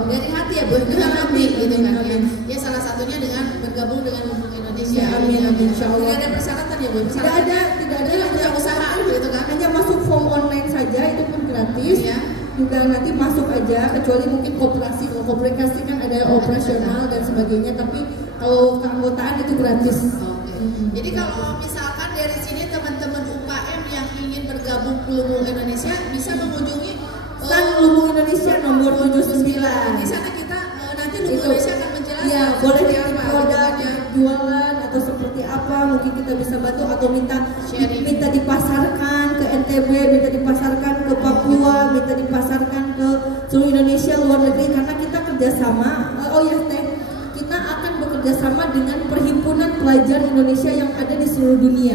Dari hati ya Bu, dengan hati gitu kan ya. Ya salah satunya dengan bergabung dengan Lumbung Indonesia. Amin insyaallah. Tidak ada persyaratan ya Bu. Tidak ada hanya usaha gitu kan. Hanya masuk form online saja itu pun gratis. Ya. Juga nanti masuk aja kecuali mungkin koperasi. Kalau koperasi kan ada operasional dan sebagainya, tapi kalau keanggotaan itu gratis. Jadi kalau misalkan dari sini teman-teman UKM yang ingin bergabung ke Lumbung Indonesia bisa mengunjungi stand Lumbung Indonesia nomor 79. Di sana kita nanti Lumbung Indonesia akan menjelaskan. Ya, boleh titip produk, jualan atau seperti apa mungkin kita bisa bantu atau minta dipasarkan ke NTB, minta dipasarkan ke Papua, minta dipasarkan ke seluruh Indonesia, luar negeri, karena kita kerjasama. Kita akan bekerjasama dengan Perhimpunan Pelajar Indonesia yang ada di seluruh dunia.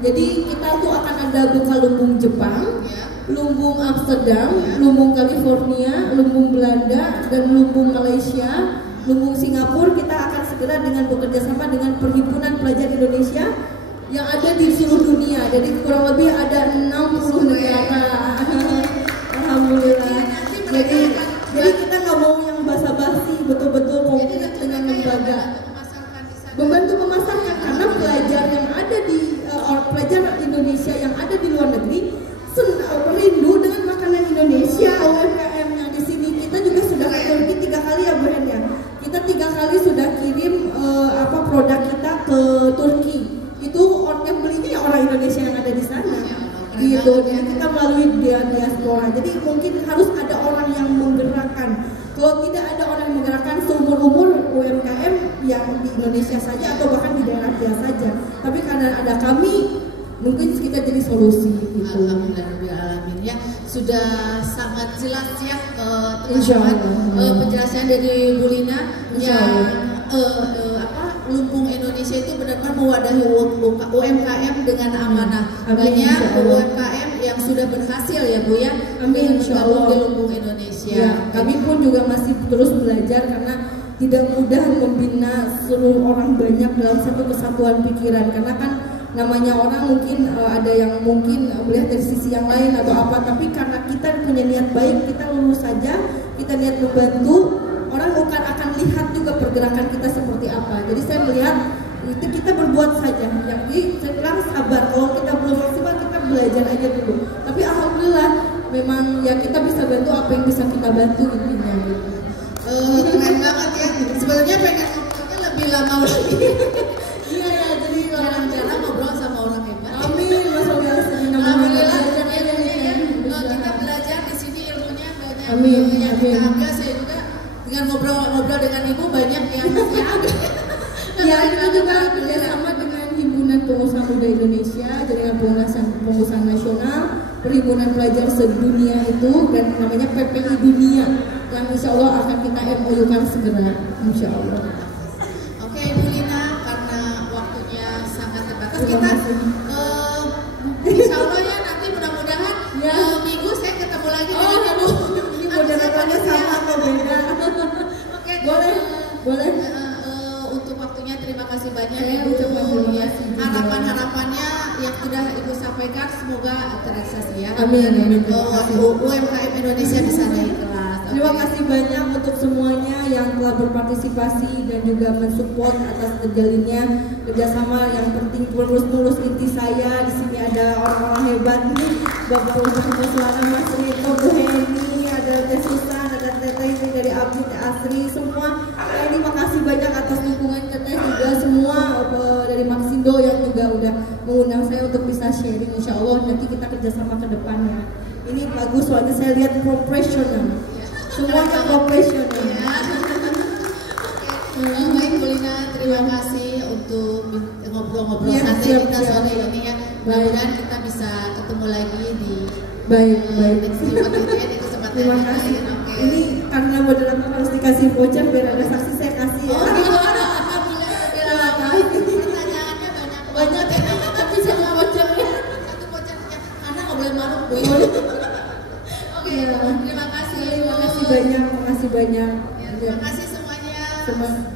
Jadi kita tuh akan ada buka Lumbung Jepang, Lumbung Amsterdam, Lumbung California, Lumbung Belanda, dan Lumbung Malaysia, Lumbung Singapura. Kita akan segera dengan bekerja sama dengan Perhimpunan Pelajar Indonesia yang ada di seluruh dunia. Jadi kurang lebih ada 60 negara. Alhamdulillah. Jadi kita nggak mau yang basa-basi, betul-betul konkret dengan lembaga. Membantu memasarkan karena pelajar yang ada di pelajar Indonesia yang ada di luar negeri rindu dengan makanan Indonesia. UMKM yang di sini kita juga sudah ke Turki 3 kali ya Bu Hen ya. Kita 3 kali sudah kirim produk kita ke Turki. Itu yang belinya ya orang Indonesia yang ada di sana. Gitu. Jadi kita melalui diaspora. Jadi mungkin harus ada orang yang menggerakkan. Kalau tidak ada orang yang menggerakkan seumur-umur UMKM yang di Indonesia saja atau bahkan di daerah dia saja. Tapi karena ada kami, mungkin kita jadi solusi gitu. Alhamdulillah ya, sudah sangat jelas ya teman-teman penjelasan dari Bu Lina yang Lumbung Indonesia itu benar-benar mewadahi UMKM dengan amanah. Banyak UMKM yang sudah berhasil ya Bu ya, amin, bergabung di Lumbung Indonesia. Ya, kami pun juga masih terus belajar karena tidak mudah membina seluruh orang banyak dalam satu kesatuan pikiran, karena kan namanya orang mungkin ada yang mungkin melihat dari sisi yang lain atau apa, tapi karena kita punya niat baik, kita lurus saja, kita niat membantu, orang akan lihat juga pergerakan kita seperti apa. Jadi saya melihat itu kita berbuat saja. Jadi saya bilang sabar, kalau kita belum maksimal kita belajar aja dulu. Tapi alhamdulillah memang ya kita bisa bantu apa yang bisa kita bantu intinya gitu. Keren banget ya. Sebenarnya pengen ngobrolnya lebih lama lagi. Iya ya, jadi jarang-jarang ngobrol sama orang hebat. Amin, Mas Alhamdulillah. Kita belajar di sini ilmunya banyak. Amin. Yang kita ambil, saya juga dengan ngobrol dengan ibu banyak yang ada. Ya, kita juga kerjasama dengan Himpunan Pengusaha Muda Indonesia, Jaringan Pengusaha Nasional, Perhimpunan Pelajar Sedunia itu, dan namanya PPI Dunia, yang insya Allah akan kita MOU-kan segera, insya Allah. Oke, Bu Lina, karena waktunya sangat terbatas, kita insya Allah ya nanti mudah-mudahan minggu saya ketemu lagi dengan Ibu. Ini moderatornya sama atau beda? Oke, boleh. Untuk waktunya terima kasih banyak Saya Ibu. Ya, harapan-harapannya yang sudah Ibu sampaikan semoga terrealisasi ya. Amin. UMKM Indonesia bisa naik kelas. Terima kasih banyak untuk semuanya yang telah berpartisipasi dan juga mensupport atas terjalinnya kerjasama yang penting mulus inti saya. Di sini ada orang-orang hebat nih, Bapak Ibu Selana, Mas Rito, Bu Heni, ada Teh Susan, ada Teteh ini dari Abdi, Asri, semua. Terima kasih banyak atas dukungan Teteh juga semua dari Maxindo yang juga udah mengundang saya untuk bisa sharing. Insya Allah nanti kita kerjasama ke depannya. Ini bagus soalnya saya lihat profesional. Semuanya profesional. Baik Bu Lina, terima kasih untuk ngobrol-ngobrol santai kita sore ini ya. Mudah-mudahan kita bisa ketemu lagi di next event di kesempatan terima kasih. Ini karena moderator harus dikasih voucher biar ada saksi, saya kasih ya. Pertanyaannya banyak tapi satu vouchernya. Satu vouchernya karena nggak boleh maruk Bu. Oke, terima kasih. Terima kasih banyak. Terima kasih semuanya.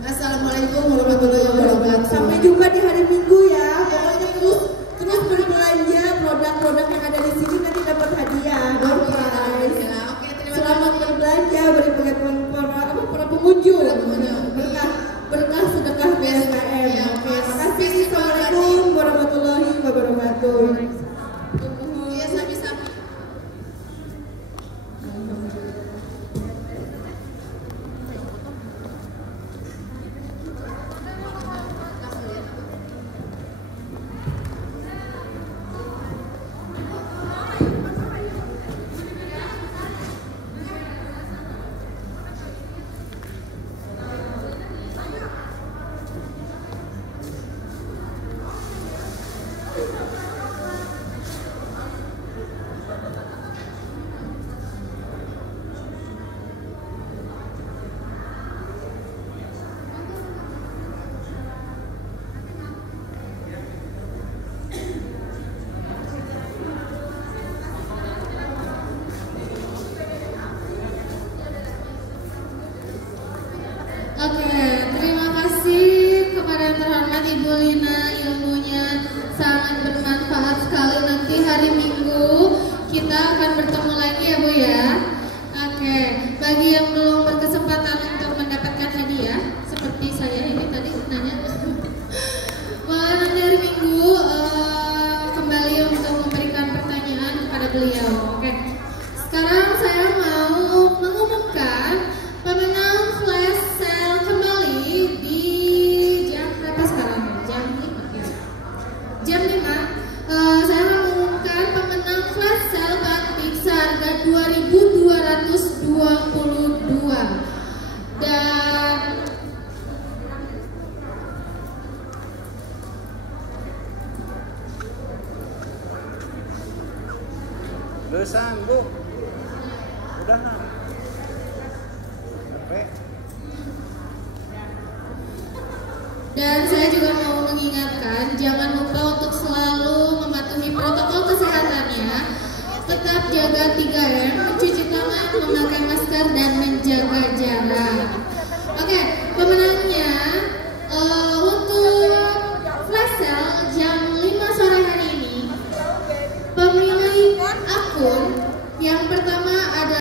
Assalamualaikum warahmatullahi wabarakatuh. Sampai jumpa di hari Minggu ya. Pokoknya terus berbelanja produk-produk yang ada di sini, nanti dapat hadiah, door prize. Selamat berbelanja bagi para pengunjung. Berkah sedekah UMKM. Oke, terima kasih. Assalamualaikum warahmatullahi wabarakatuh. Oke, terima kasih kepada yang terhormat Ibu Lina, ilmunya sangat bermanfaat sekali. Nanti hari Minggu kita akan bertemu lagi ya Bu ya. Oke, bagi yang belum berkesempatan untuk mendapatkan hadiah seperti saya ini tadi nanya, boleh nanti hari Minggu kembali untuk memberikan pertanyaan kepada beliau. Oke, sekarang saya mau mengumumkan pemenang flash sale kembali di jam berapa sekarang? Jam 5 ya. Jam 5 saya mengumumkan pemenang flash sale batik seharga 2.222 dan Besang Bu, udah nah. Dan saya juga mau mengingatkan, jangan lupa untuk selalu mematuhi protokol kesehatannya. Tetap jaga 3M, mencuci tangan, memakai masker, dan menjaga jarak. Oke, pemenang